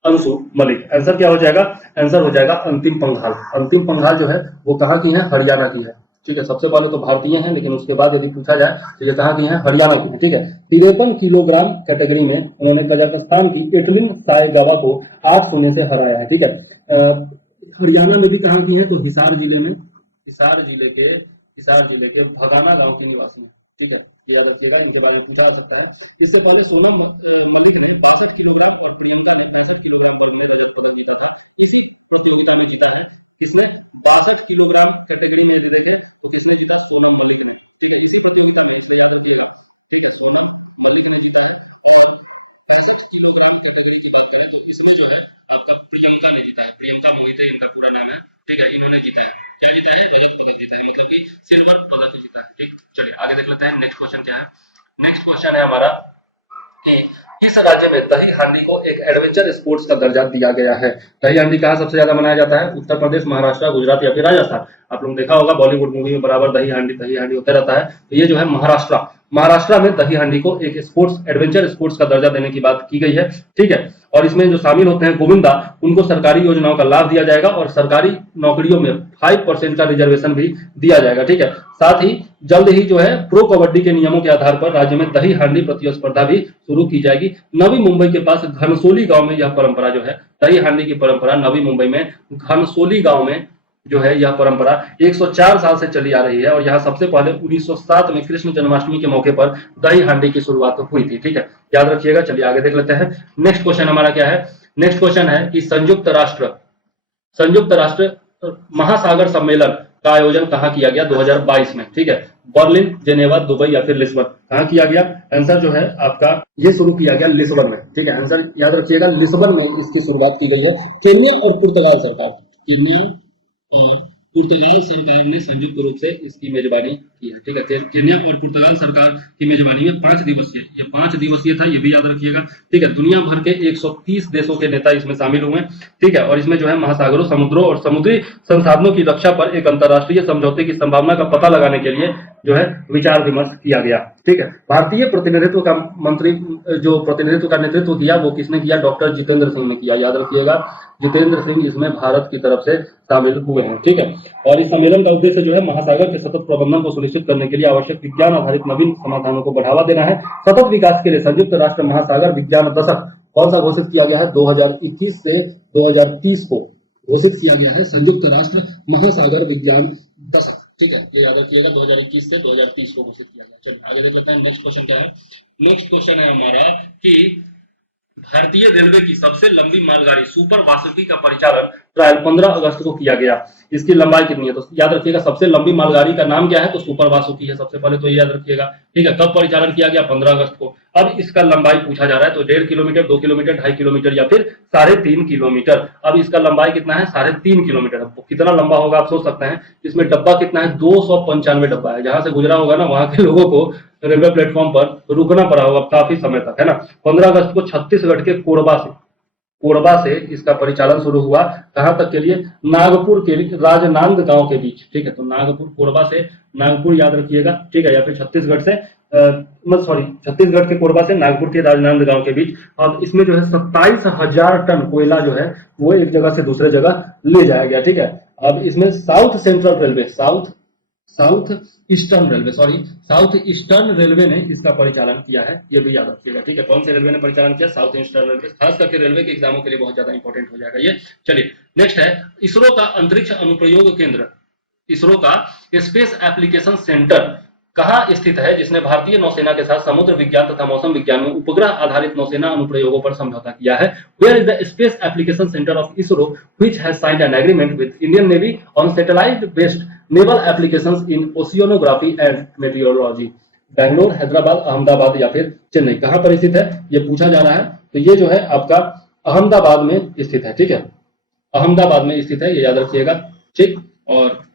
अंशु मलिक। आंसर क्या हो जाएगा? आंसर हो जाएगा अंतिम पंघाल। अंतिम पंघाल जो है वो कहाँ की है? हरियाणा की है। ठीक है, सबसे पहले तो भारतीय हैं, लेकिन उसके बाद यदि पूछा जाए तो ये कहाँ की है? हरियाणा की है। ठीक है, 53 किलोग्राम कैटेगरी में उन्होंने कजाकिस्तान की एटलिन सायगावा को 8-0 से हराया है। ठीक है, हरियाणा में भी कहाँ की है? तो हिसार जिले के भगाना गांव के निवासी है। ठीक है, याद रखिएगा, इनके बारे में पूछा जा सकता है। इससे पहले कैटेगरी की बात करें तो इसमें जो है आपका प्रियंका ने जीता है। प्रियंका मोहिते इनका पूरा नाम है। ठीक है, इन्होंने जीता है, क्या जीता है? रजत पदक जीता है, मतलब कि सिल्वर पदक जीता है। ठीक, चलिए आगे देख लेते हैं। नेक्स्ट क्वेश्चन क्या है? नेक्स्ट क्वेश्चन है हमारा कि किस राज्य में दही हांडी को एक एडवेंचर स्पोर्ट्स का दर्जा दिया गया है? दही हांडी कहाँ सबसे ज्यादा मनाया जाता है? उत्तर प्रदेश, महाराष्ट्र, गुजरात या फिर राजस्थान? आप लोग देखा होगा बॉलीवुड मूवी में बराबर दही हांडी होता रहता है। तो ये जो है महाराष्ट्र में दही हांडी को एक एडवेंचर स्पोर्ट्स का दर्जा देने की बात की गई है। ठीक है, और इसमें जो शामिल होते हैं गोविंदा, उनको सरकारी योजनाओं का लाभ दिया जाएगा और सरकारी नौकरियों में 5% का रिजर्वेशन भी दिया जाएगा। ठीक है, साथ ही जल्द ही जो है प्रो कबड्डी के नियमों के आधार पर राज्य में दही हांडी प्रतिस्पर्धा भी शुरू की जाएगी। नवी मुंबई के पास घनसोली गांव में यह परंपरा जो है दही हांडी की परंपरा, नवी मुंबई में घनसोली गांव में जो है यह परंपरा 104 साल से चली आ रही है। और यहाँ सबसे पहले 1907 में कृष्ण जन्माष्टमी के मौके पर दही हांडी की शुरुआत हुई थी। ठीक है, याद रखिएगा। चलिए आगे देख लेते हैं। नेक्स्ट क्वेश्चन हमारा क्या है? नेक्स्ट क्वेश्चन है कि संयुक्त राष्ट्र महासागर सम्मेलन का आयोजन कहाँ किया गया 2022 में? ठीक है, बर्लिन, जेनेवा, दुबई या फिर लिस्बन? कहाँ किया गया? आंसर जो है आपका ये शुरू किया गया लिस्बन में। ठीक है, आंसर याद रखिएगा, लिस्बन में इसकी शुरुआत की गई है। केन्या और पुर्तगाल सरकार ने संयुक्त रूप से इसकी मेजबानी की है। ठीक है, केन्या और पुर्तगाल सरकार की मेजबानी में 5 दिवसीय था, ये भी याद रखिएगा। ठीक है, दुनिया भर के 130 देशों के नेता इसमें शामिल हुए। ठीक है, और इसमें जो है महासागरों, समुद्रों और समुद्री संसाधनों की रक्षा पर एक अंतर्राष्ट्रीय समझौते की संभावना का पता लगाने के लिए जो है विचार विमर्श किया गया। ठीक है, भारतीय प्रतिनिधित्व का नेतृत्व किया वो किसने किया? डॉक्टर जितेंद्र सिंह ने किया। याद रखिएगा, जितेंद्र सिंह इसमें भारत की तरफ से शामिल हुए हैं। ठीक है, और इस सम्मेलन का उद्देश्य जो है महासागर के सतत प्रबंधन को सुनिश्चित करने के लिए आवश्यक विज्ञान आधारित नवीन समाधानों को बढ़ावा देना है। सतत विकास के लिए संयुक्त राष्ट्र महासागर विज्ञान दशक कौन सा घोषित किया गया है? 2021 से 2030 को घोषित किया गया है संयुक्त राष्ट्र महासागर विज्ञान दशक। ठीक है, ये याद रखिएगा, 2021 से 2030 को घोषित किया गया। चलिए आगे देख लेते हैं। नेक्स्ट क्वेश्चन क्या है? नेक्स्ट क्वेश्चन है हमारा कि भारतीय रेलवे की सबसे लंबी मालगाड़ी सुपर वासुकी का परिचालन ट्रायल 15 अगस्त को किया गया। इसकी लंबाई कितनी है? तो याद रखिएगा सबसे लंबी मालगाड़ी का नाम क्या है? तो सुपर वासुकी है, सबसे पहले तो ये याद रखिएगा। ठीक है, कब परिचालन किया गया? 15 अगस्त को। अब इसका लंबाई पूछा जा रहा है, तो 1.5 किलोमीटर, 2 किलोमीटर, 2.5 किलोमीटर या फिर 3.5 किलोमीटर। अब इसका लंबाई कितना है? 3.5 किलोमीटर। अब कितना लंबा होगा आप सोच सकते हैं। इसमें डब्बा कितना है? 295 डब्बा है। जहां से गुजरा होगा ना, वहां के लोगों को रेलवे प्लेटफॉर्म पर रुकना पड़ा होगा काफी समय तक, है ना। 15 अगस्त को छत्तीसगढ़ के कोरबा से इसका परिचालन शुरू हुआ। कहां तक के लिए? नागपुर के राजनांद गांव के बीच। ठीक है, तो नागपुर, कोरबा से नागपुर याद रखिएगा। ठीक है, या फिर छत्तीसगढ़ से छत्तीसगढ़ के कोरबा से नागपुर के राजनांद गांव के बीच। अब इसमें जो है 27,000 टन कोयला जो है वो एक जगह से दूसरे जगह ले जाया गया। ठीक है, अब इसमें साउथ ईस्टर्न रेलवे ने इसका परिचालन किया है, ये भी याद रखिएगा। ठीक है, कौन से रेलवे ने परिचालन किया? South eastern railway. खास करके रेलवे के एग्जामों के लिए बहुत ज्यादा इंपॉर्टेंट हो जाएगा ये। चलिए नेक्स्ट है इसरो का अंतरिक्ष अनुप्रयोग केंद्र। इसरो का स्पेस एप्लीकेशन सेंटर कहाँ स्थित है, जिसने भारतीय नौसेना के साथ समुद्र विज्ञान तथा मौसम विज्ञान में उपग्रह आधारित नौसेना अनुप्रयोगों पर समझौता किया है? Where is the space application centre of ISRO which has signed an agreement with Indian navy on satellite based naval applications in oceanography and meteorology? Bangalore, Hyderabad, Ahmedabad या फिर चेन्नई? कहां पर स्थित है ये पूछा जा रहा है। तो ये जो है आपका अहमदाबाद में स्थित है। ठीक है, अहमदाबाद में स्थित है, ये याद रखिएगा। ठीक, और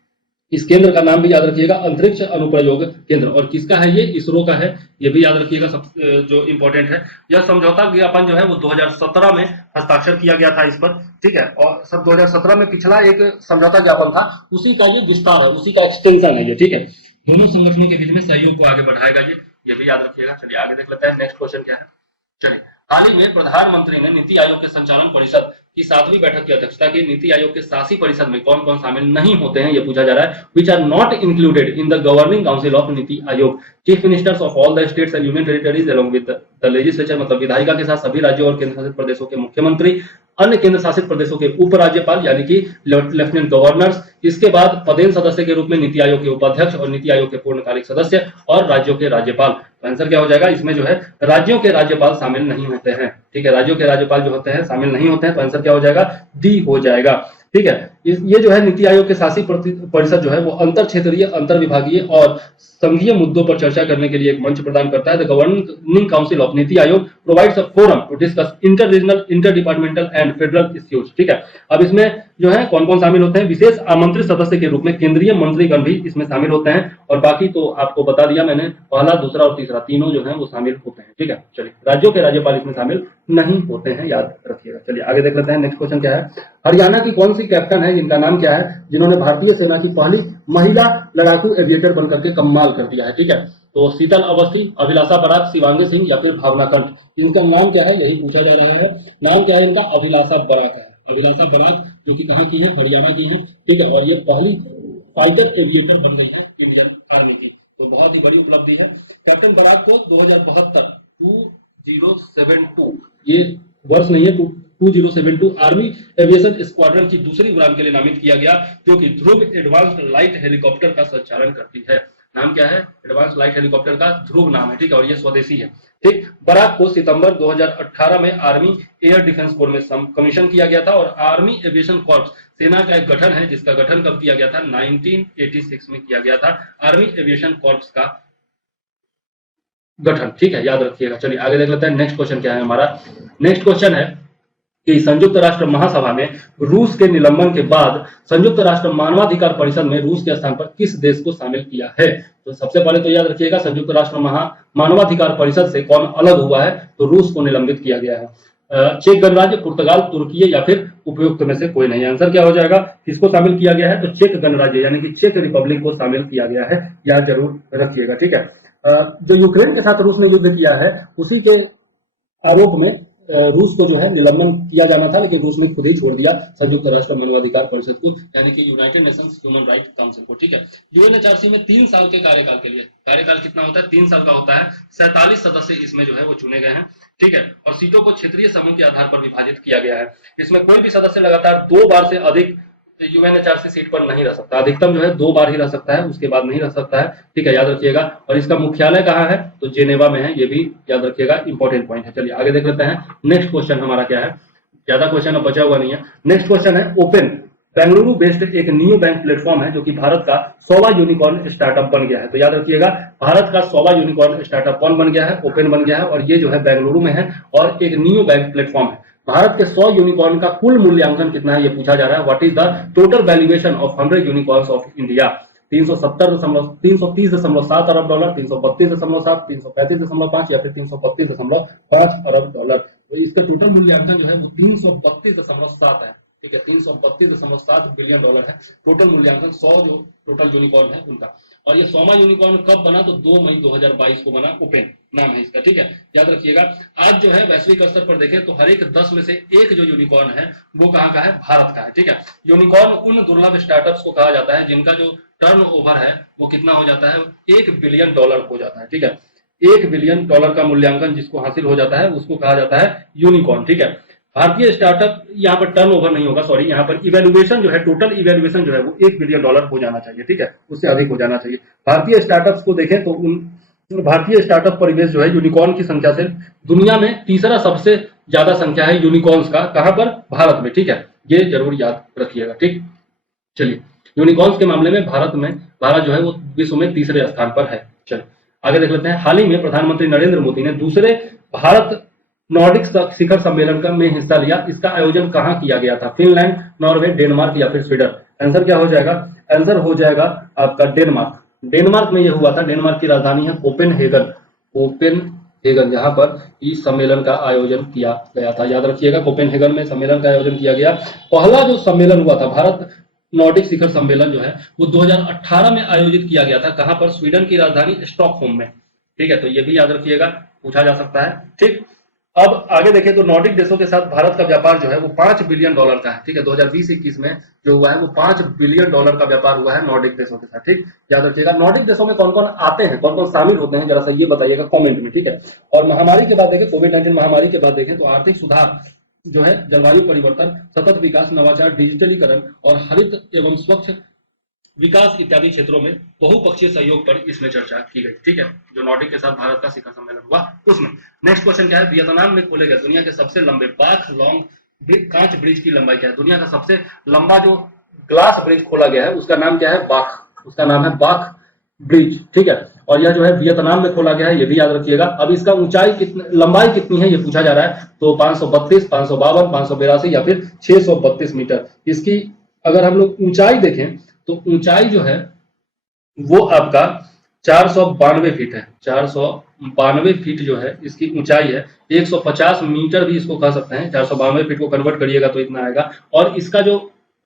इस केंद्र का नाम भी याद रखिएगा, अंतरिक्ष अनुप्रयोग केंद्र। और किसका है ये? इसरो का है, ये भी याद रखिएगा। सब जो इंपॉर्टेंट है, यह समझौता ज्ञापन जो है वो 2017 में हस्ताक्षर किया गया था इस पर। ठीक है, और सब 2017 में पिछला एक समझौता ज्ञापन था, उसी का ये विस्तार है, उसी का एक्सटेंशन है ये। ठीक है, दोनों संगठनों के बीच में सहयोग को आगे बढ़ाएगा ये भी याद रखिएगा। चलिए आगे देख लेते हैं नेक्स्ट क्वेश्चन क्या है। चलिए, हाल ही में प्रधानमंत्री ने नीति आयोग के संचालन परिषद की 7वीं बैठक की अध्यक्षता की। नीति आयोग के शासी परिषद में कौन कौन शामिल नहीं होते हैं, ये पूछा जा रहा है। Which are not included in the governing council of NITI Aayog? Chief ministers of all the states and union territories along with the legislature, मतलब विधायिका के साथ सभी राज्यों और केंद्र शासित प्रदेशों के मुख्यमंत्री, अन्य केंद्र शासित प्रदेशों के उपराज्यपाल यानी कि लेफ्टिनेंट गवर्नर्स, इसके बाद पदेन सदस्य के रूप में नीति आयोग के उपाध्यक्ष और नीति आयोग के पूर्णकालिक सदस्य और राज्यों के राज्यपाल। तो आंसर क्या हो जाएगा? इसमें जो है राज्यों के राज्यपाल शामिल नहीं होते हैं। ठीक है, राज्यों के राज्यपाल जो होते हैं शामिल नहीं होते हैं, तो आंसर क्या हो जाएगा? डी हो जाएगा। ठीक है, ये जो है नीति आयोग के शासी परिषद जो है वो अंतर क्षेत्रीय, अंतर विभागीय और संघीय मुद्दों पर चर्चा करने के लिए एक मंच प्रदान करता है। The governing council of NITI Aayog provides a forum to discuss inter regional, inter departmental and federal issues. ठीक है, अब इसमें जो है कौन कौन शामिल होते हैं? विशेष आमंत्रित सदस्य के रूप में केंद्रीय मंत्रीगण भी इसमें शामिल होते हैं, और बाकी तो आपको बता दिया मैंने, पहला, दूसरा और तीसरा तीनों जो है वो शामिल होते हैं। ठीक है, चलिए राज्यों के राज्यपाल इसमें शामिल नहीं होते हैं, याद रखिएगा। चलिए आगे देख लेते हैं नेक्स्ट क्वेश्चन क्या है। हरियाणा की कौन सी कैप्टन है जिनका नाम क्या है, जिन्होंने भारतीय सेना की पहली महिला लड़ाकू एविएटर बनकर के कमाल कर दिया है? ठीक है, तो शीतल अवस्थी, अभिलाषा बराक, शिवांगी सिंह या फिर भावना कंठ? इनका नाम क्या है यही पूछा जा रहा है। नाम क्या है इनका? अभिलाषा बराक है। अभिलाषा बराक जो कि कहाँ की है? हरियाणा की है। ठीक है, और ये पहली फाइटर एविएटर बन गई है इंडियन आर्मी की, तो बहुत ही बड़ी उपलब्धि है। कैप्टन बराक को 2072 ये वर्ष नहीं है, 2072 आर्मी एविएशन स्क्वाड्रन की दूसरी उड़ान के लिए नामित किया गया, जो कि ध्रुव एडवांस्ड लाइट हेलीकॉप्टर का संचालन करती है। नाम क्या है? एडवांस लाइट हेलीकॉप्टर का ध्रुव नाम है। ठीक है, और ये स्वदेशी है। ठीक, बराक को सितंबर 2018 में आर्मी एयर डिफेंस कोर में कमीशन किया गया था, और आर्मी एविएशन कॉर्प्स सेना का एक गठन है जिसका गठन कब किया गया था? 1986 में किया गया था आर्मी एविएशन कॉर्प्स का गठन। ठीक है, याद रखिएगा। चलिए आगे देख लेते हैं नेक्स्ट क्वेश्चन क्या है हमारा। नेक्स्ट क्वेश्चन है कि संयुक्त राष्ट्र महासभा में रूस के निलंबन के बाद संयुक्त राष्ट्र मानवाधिकार परिषद में रूस के स्थान पर किस देश को शामिल किया है? तो सबसे पहले तो याद रखिएगा, संयुक्त राष्ट्र मानवाधिकार परिषद से कौन अलग हुआ है? तो रूस को निलंबित किया गया है। चेक गणराज्य, पुर्तगाल, तुर्की या फिर उपयुक्त में से कोई नहीं। आंसर क्या हो जाएगा? किसको शामिल किया गया है? तो चेक गणराज्य यानी कि चेक रिपब्लिक को शामिल किया गया है, याद जरूर रखिएगा। ठीक है, जो यूक्रेन के साथ रूस ने युद्ध किया है उसी के आरोप में रूस को जो है निलंबन किया जाना था, लेकिन रूस ने खुद ही छोड़ दिया संयुक्त राष्ट्र मानवाधिकार परिषद को, यानी कि United Nations human right council को। ठीक है, यूएनएचआरसी में 3 साल के कार्यकाल के लिए, कार्यकाल कितना होता है? 3 साल का होता है। 47 सदस्य इसमें जो है वो चुने गए हैं। ठीक है, और सीटों को क्षेत्रीय समूह के आधार पर विभाजित किया गया है। इसमें कोई भी सदस्य लगातार 2 बार से अधिक यूएनएचआरसी सीट पर नहीं रह सकता। अधिकतम जो है 2 बार ही रह सकता है, उसके बाद नहीं रह सकता है। ठीक है, याद रखिएगा। और इसका मुख्यालय कहाँ है? तो जेनेवा में है, ये भी याद रखिएगा, इंपॉर्टेंट पॉइंट है। चलिए आगे देख लेते हैं नेक्स्ट क्वेश्चन हमारा क्या है। ज्यादा क्वेश्चन अब बचा हुआ नहीं है। नेक्स्ट क्वेश्चन है ओपन बेंगलुरु बेस्ड एक न्यू बैंक प्लेटफॉर्म है जो कि भारत का 100वां यूनिकॉर्न स्टार्टअप बन गया है। तो याद रखिएगा भारत का 100वां यूनिकॉर्न स्टार्टअप कौन बन गया है? ओपन बन गया है और ये जो है बेंगलुरु में है और एक न्यू बैंक प्लेटफॉर्म है। भारत के 100 यूनिकॉर्न का कुल मूल्यांकन कितना है ये पूछा जा रहा है। What is the total valuation of 100 unicorns of India? 330.7 Arab dollar, 332.7, 335.5 या फिर 332.5 अरब डॉलर। तो इसका टोटल मूल्यांकन जो है वो 332.7 है। ठीक है, 332.7 बिलियन डॉलर है टोटल मूल्यांकन 100 जो टोटल यूनिकॉर्न है उनका। और ये 100वां यूनिकॉर्न कब बना? तो 2 मई 2022 को बना। ओपन नाम है इसका। ठीक है, याद रखिएगा। आज जो है वैश्विक स्तर पर देखें तो हर एक 10 में से एक जो यूनिकॉर्न है वो कहाँ का है? भारत का है। ठीक है, यूनिकॉर्न उन दुर्लभ स्टार्टअप्स को कहा जाता है जिनका जो टर्नओवर है वो कितना हो जाता है? 1 बिलियन डॉलर हो जाता है। ठीक है, 1 बिलियन डॉलर का मूल्यांकन जिसको हासिल हो जाता है उसको कहा जाता है यूनिकॉर्न। ठीक है, भारतीय स्टार्टअप यहाँ पर टर्नओवर नहीं होगा, सॉरी, यहाँ पर इवैल्यूएशन जो है, टोटल इवैल्यूएशन जो है वो 1 बिलियन डॉलर हो जाना चाहिए। ठीक है, उससे अधिक हो जाना चाहिए। भारतीय स्टार्टअप्स को देखें तो भारतीय स्टार्टअप परिवेश जो है यूनिकॉर्न की संख्या से दुनिया में तीसरा सबसे ज्यादा संख्या है यूनिकॉर्न्स का। कहां पर? भारत में। ठीक है, ये जरूर याद रखिएगा। ठीक, चलिए, यूनिकॉर्न्स के मामले में भारत जो है वो विश्व में तीसरे स्थान पर है। चलिए आगे देख लेते हैं। हाल ही में प्रधानमंत्री नरेंद्र मोदी ने दूसरे भारत नॉर्डिक शिखर सम्मेलन का में हिस्सा लिया। इसका आयोजन कहाँ किया गया था? फिनलैंड, नॉर्वे, डेनमार्क या फिर स्वीडन? आंसर क्या हो जाएगा? आंसर हो जाएगा आपका डेनमार्क। डेनमार्क में यह हुआ था। डेनमार्क की राजधानी है कोपेनहेगन। कोपेनहेगन, जहां पर इस सम्मेलन का आयोजन किया गया था। याद रखिएगा, कोपेनहेगन में सम्मेलन का आयोजन किया गया। पहला जो सम्मेलन हुआ था भारत नॉर्डिक शिखर सम्मेलन जो है वो 2018 में आयोजित किया गया था। कहां पर? स्वीडन की राजधानी स्टॉकहोम में। ठीक है, तो ये भी याद रखिएगा, पूछा जा सकता है। ठीक, अब आगे देखें तो नॉर्डिक देशों के साथ भारत का व्यापार जो है वो 5 बिलियन डॉलर का है। ठीक है, 2020-21 में जो हुआ है वो 5 बिलियन डॉलर का व्यापार हुआ है नॉर्डिक देशों के साथ। ठीक, याद रखिएगा। नॉर्डिक देशों में कौन कौन आते हैं, कौन कौन शामिल होते हैं, जरा सा ये बताइएगा कमेंट में। ठीक है, और महामारी के बाद देखें, कोविड-19 महामारी के बाद देखें तो आर्थिक सुधार जो है, जलवायु परिवर्तन, सतत विकास, नवाचार, डिजिटलीकरण और हरित एवं स्वच्छ विकास इत्यादि क्षेत्रों में बहुपक्षीय सहयोग पर इसमें चर्चा की गई। ठीक है, जो नॉर्डिक के साथ भारत का शिखर सम्मेलन हुआ उसमें। नेक्स्ट क्वेश्चन क्या है? वियतनाम में खोले गए दुनिया के सबसे लंबे बाख लॉन्ग कांच ब्रिज की लंबाई क्या है? दुनिया का सबसे लंबा जो ग्लास ब्रिज खोला गया है उसका नाम क्या है? बाख। उसका नाम है बाख ब्रिज। ठीक है, और यह जो है वियतनाम में खोला गया है, ये भी याद रखिएगा। अब इसका ऊंचाई कितनी, लंबाई कितनी है ये पूछा जा रहा है। तो 532, 552, 582 या फिर 632 मीटर। इसकी अगर हम लोग ऊंचाई देखें तो ऊंचाई जो है वो आपका 492 फीट है। 492 फीट जो है इसकी ऊंचाई है। 150 मीटर भी इसको कह सकते हैं। 492 फीट को कन्वर्ट करिएगा तो इतना आएगा। और इसका जो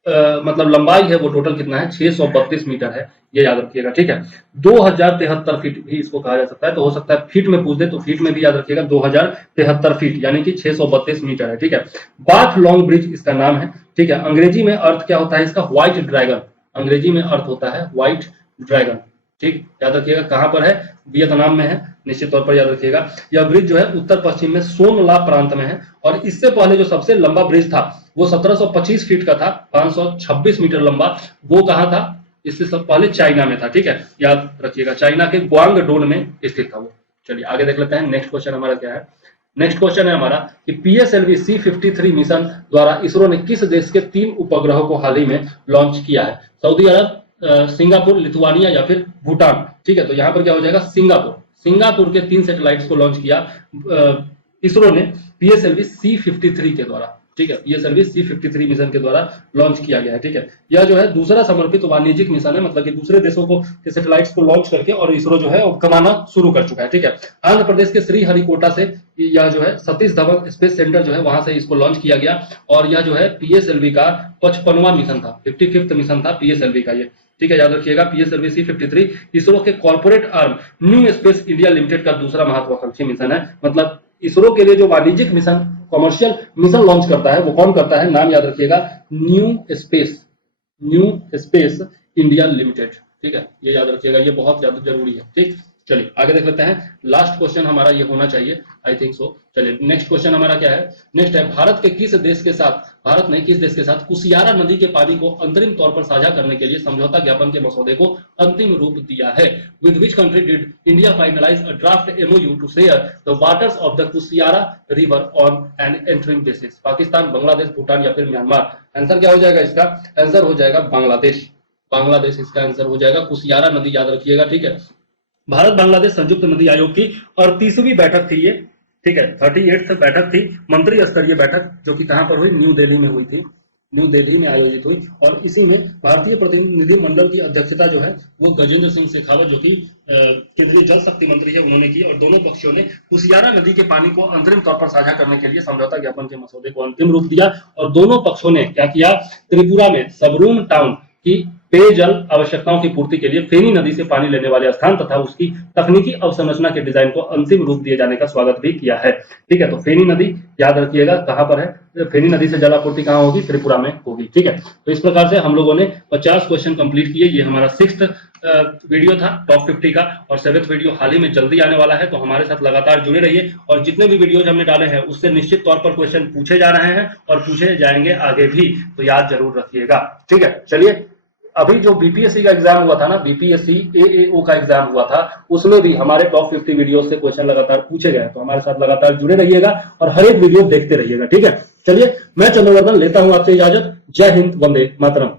मतलब लंबाई है वो टोटल कितना है? 632 मीटर है, ये याद रखिएगा। ठीक है, 2073 फीट भी इसको कहा जा सकता है। तो हो सकता है फीट में पूछ दे तो फीट में भी याद रखिएगा। 2073 फीट यानी कि 632 मीटर है। ठीक है, बाथ लॉन्ग ब्रिज इसका नाम है। ठीक है, अंग्रेजी में अर्थ क्या होता है इसका? White dragon. अंग्रेजी में अर्थ होता है व्हाइट ड्रैगन। ठीक, याद रखिएगा। कहां पर है? वियतनाम में है, निश्चित तौर पर याद रखिएगा। यह ब्रिज जो है उत्तर पश्चिम में सोन ला प्रांत में है। और इससे पहले जो सबसे लंबा ब्रिज था वो 1725 फीट का था, 526 मीटर लंबा। वो कहां था? इससे सब पहले चाइना में था। ठीक है, याद रखिएगा, चाइना के ग्वांगडोन में स्थित था वो। चलिए आगे देख लेते हैं। नेक्स्ट क्वेश्चन हमारा क्या है? नेक्स्ट क्वेश्चन है हमारा कि PSLV C-53 मिशन द्वारा इसरो ने किस देश के 3 उपग्रहों को हाल ही में लॉन्च किया है? सऊदी अरब, सिंगापुर, लिथुआनिया या फिर भूटान? ठीक है, तो यहाँ पर क्या हो जाएगा? सिंगापुर के 3 सैटेलाइट्स को लॉन्च किया इसरो ने PSLV C-53 के द्वारा। ठीक है, PSLV C-53 मिशन के द्वारा लॉन्च किया गया है। ठीक है, यह जो है दूसरा समर्पित वाणिज्यिक मिशन है, मतलब कि दूसरे देशों को के सैटेलाइट्स को लॉन्च करके और इसरो जो है कमाना शुरू कर चुका है। ठीक है, आंध्र प्रदेश के श्रीहरिकोटा से यह जो है सतीश धवन स्पेस सेंटर जो है वहां से इसको लॉन्च किया गया। और यह जो है PSLV का 55वां मिशन था, 55th मिशन था PSLV का ये। ठीक है, याद रखिएगा। PSLV C-53 इसरो के corporate arm new space India limited का दूसरा महत्वाकांक्षी मिशन है। मतलब इसरो के लिए जो वाणिज्यिक मिशन, कमर्शियल मिशन लॉन्च करता है वो कौन करता है? नाम याद रखिएगा, न्यू स्पेस इंडिया लिमिटेड। ठीक है, ये याद रखिएगा, ये बहुत ज्यादा जरूरी है। ठीक, चलिए आगे देख लेते हैं। लास्ट क्वेश्चन हमारा ये होना चाहिए, आई थिंक सो। चलिए नेक्स्ट क्वेश्चन हमारा क्या है? नेक्स्ट है, भारत किस देश के साथ कुशियारा नदी के पानी को अंतरिम तौर पर साझा करने के लिए समझौता ज्ञापन के मसौदे को अंतिम रूप दिया है? With which country did India finalise a draft MOU to share the waters of the Kushiyara river on an interim basis? Pakistan, Bangladesh, Bhutan या फिर म्यांमार? आंसर क्या हो जाएगा इसका? आंसर हो जाएगा बांग्लादेश। बांग्लादेश इसका आंसर हो जाएगा। कुशियारा नदी याद रखिएगा, ठीक है। भारत बांग्लादेश संयुक्त नदी आयोग की 38वीं बैठक थी ये, ठीक है। 38th बैठक थी, मंत्री स्तरीय बैठक, जो कि कहां पर हुई? न्यू दिल्ली में हुई थी, न्यू दिल्ली में आयोजित हुई। और इसी में भारतीय प्रतिनिधि मंडल की अध्यक्षता जो है वो गजेंद्र सिंह शेखावत, जो कि केंद्रीय जल शक्ति मंत्री है, उन्होंने की। और दोनों पक्षों ने कुशियारा नदी के पानी को अंतरिम तौर पर साझा करने के लिए समझौता ज्ञापन के मसौदे को अंतिम रूप दिया। और दोनों पक्षों ने क्या किया? त्रिपुरा में सबरूम टाउन की पेयजल आवश्यकताओं की पूर्ति के लिए फेनी नदी से पानी लेने वाले स्थान तथा उसकी तकनीकी अवसंरचना के डिजाइन को अंतिम रूप दिए जाने का स्वागत भी किया है, ठीक है। तो फेनी नदी याद रखिएगा कहां पर है? फेनी नदी से जलापूर्ति कहां होगी? त्रिपुरा में होगी, ठीक है। तो इस प्रकार से हम लोगों ने 50 क्वेश्चन कंप्लीट किए। ये हमारा 6th वीडियो था टॉप 50 का, और 7th वीडियो हाल ही में जल्दी आने वाला है। तो हमारे साथ लगातार जुड़े रहिए, और जितने भी वीडियोज हमने डाले हैं उससे निश्चित तौर पर क्वेश्चन पूछे जा रहे हैं और पूछे जाएंगे आगे भी, तो याद जरूर रखिएगा, ठीक है। चलिए, अभी जो बीपीएससी का एग्जाम हुआ था ना, बीपीएससी एएओ का एग्जाम हुआ था, उसमें भी हमारे टॉप 50 वीडियो से क्वेश्चन लगातार पूछे गए। तो हमारे साथ लगातार जुड़े रहिएगा और हर एक वीडियो देखते रहिएगा, ठीक है। चलिए, मैं चंद्रवर्धन लेता हूं आपसे इजाजत। जय हिंद, वंदे मातरम।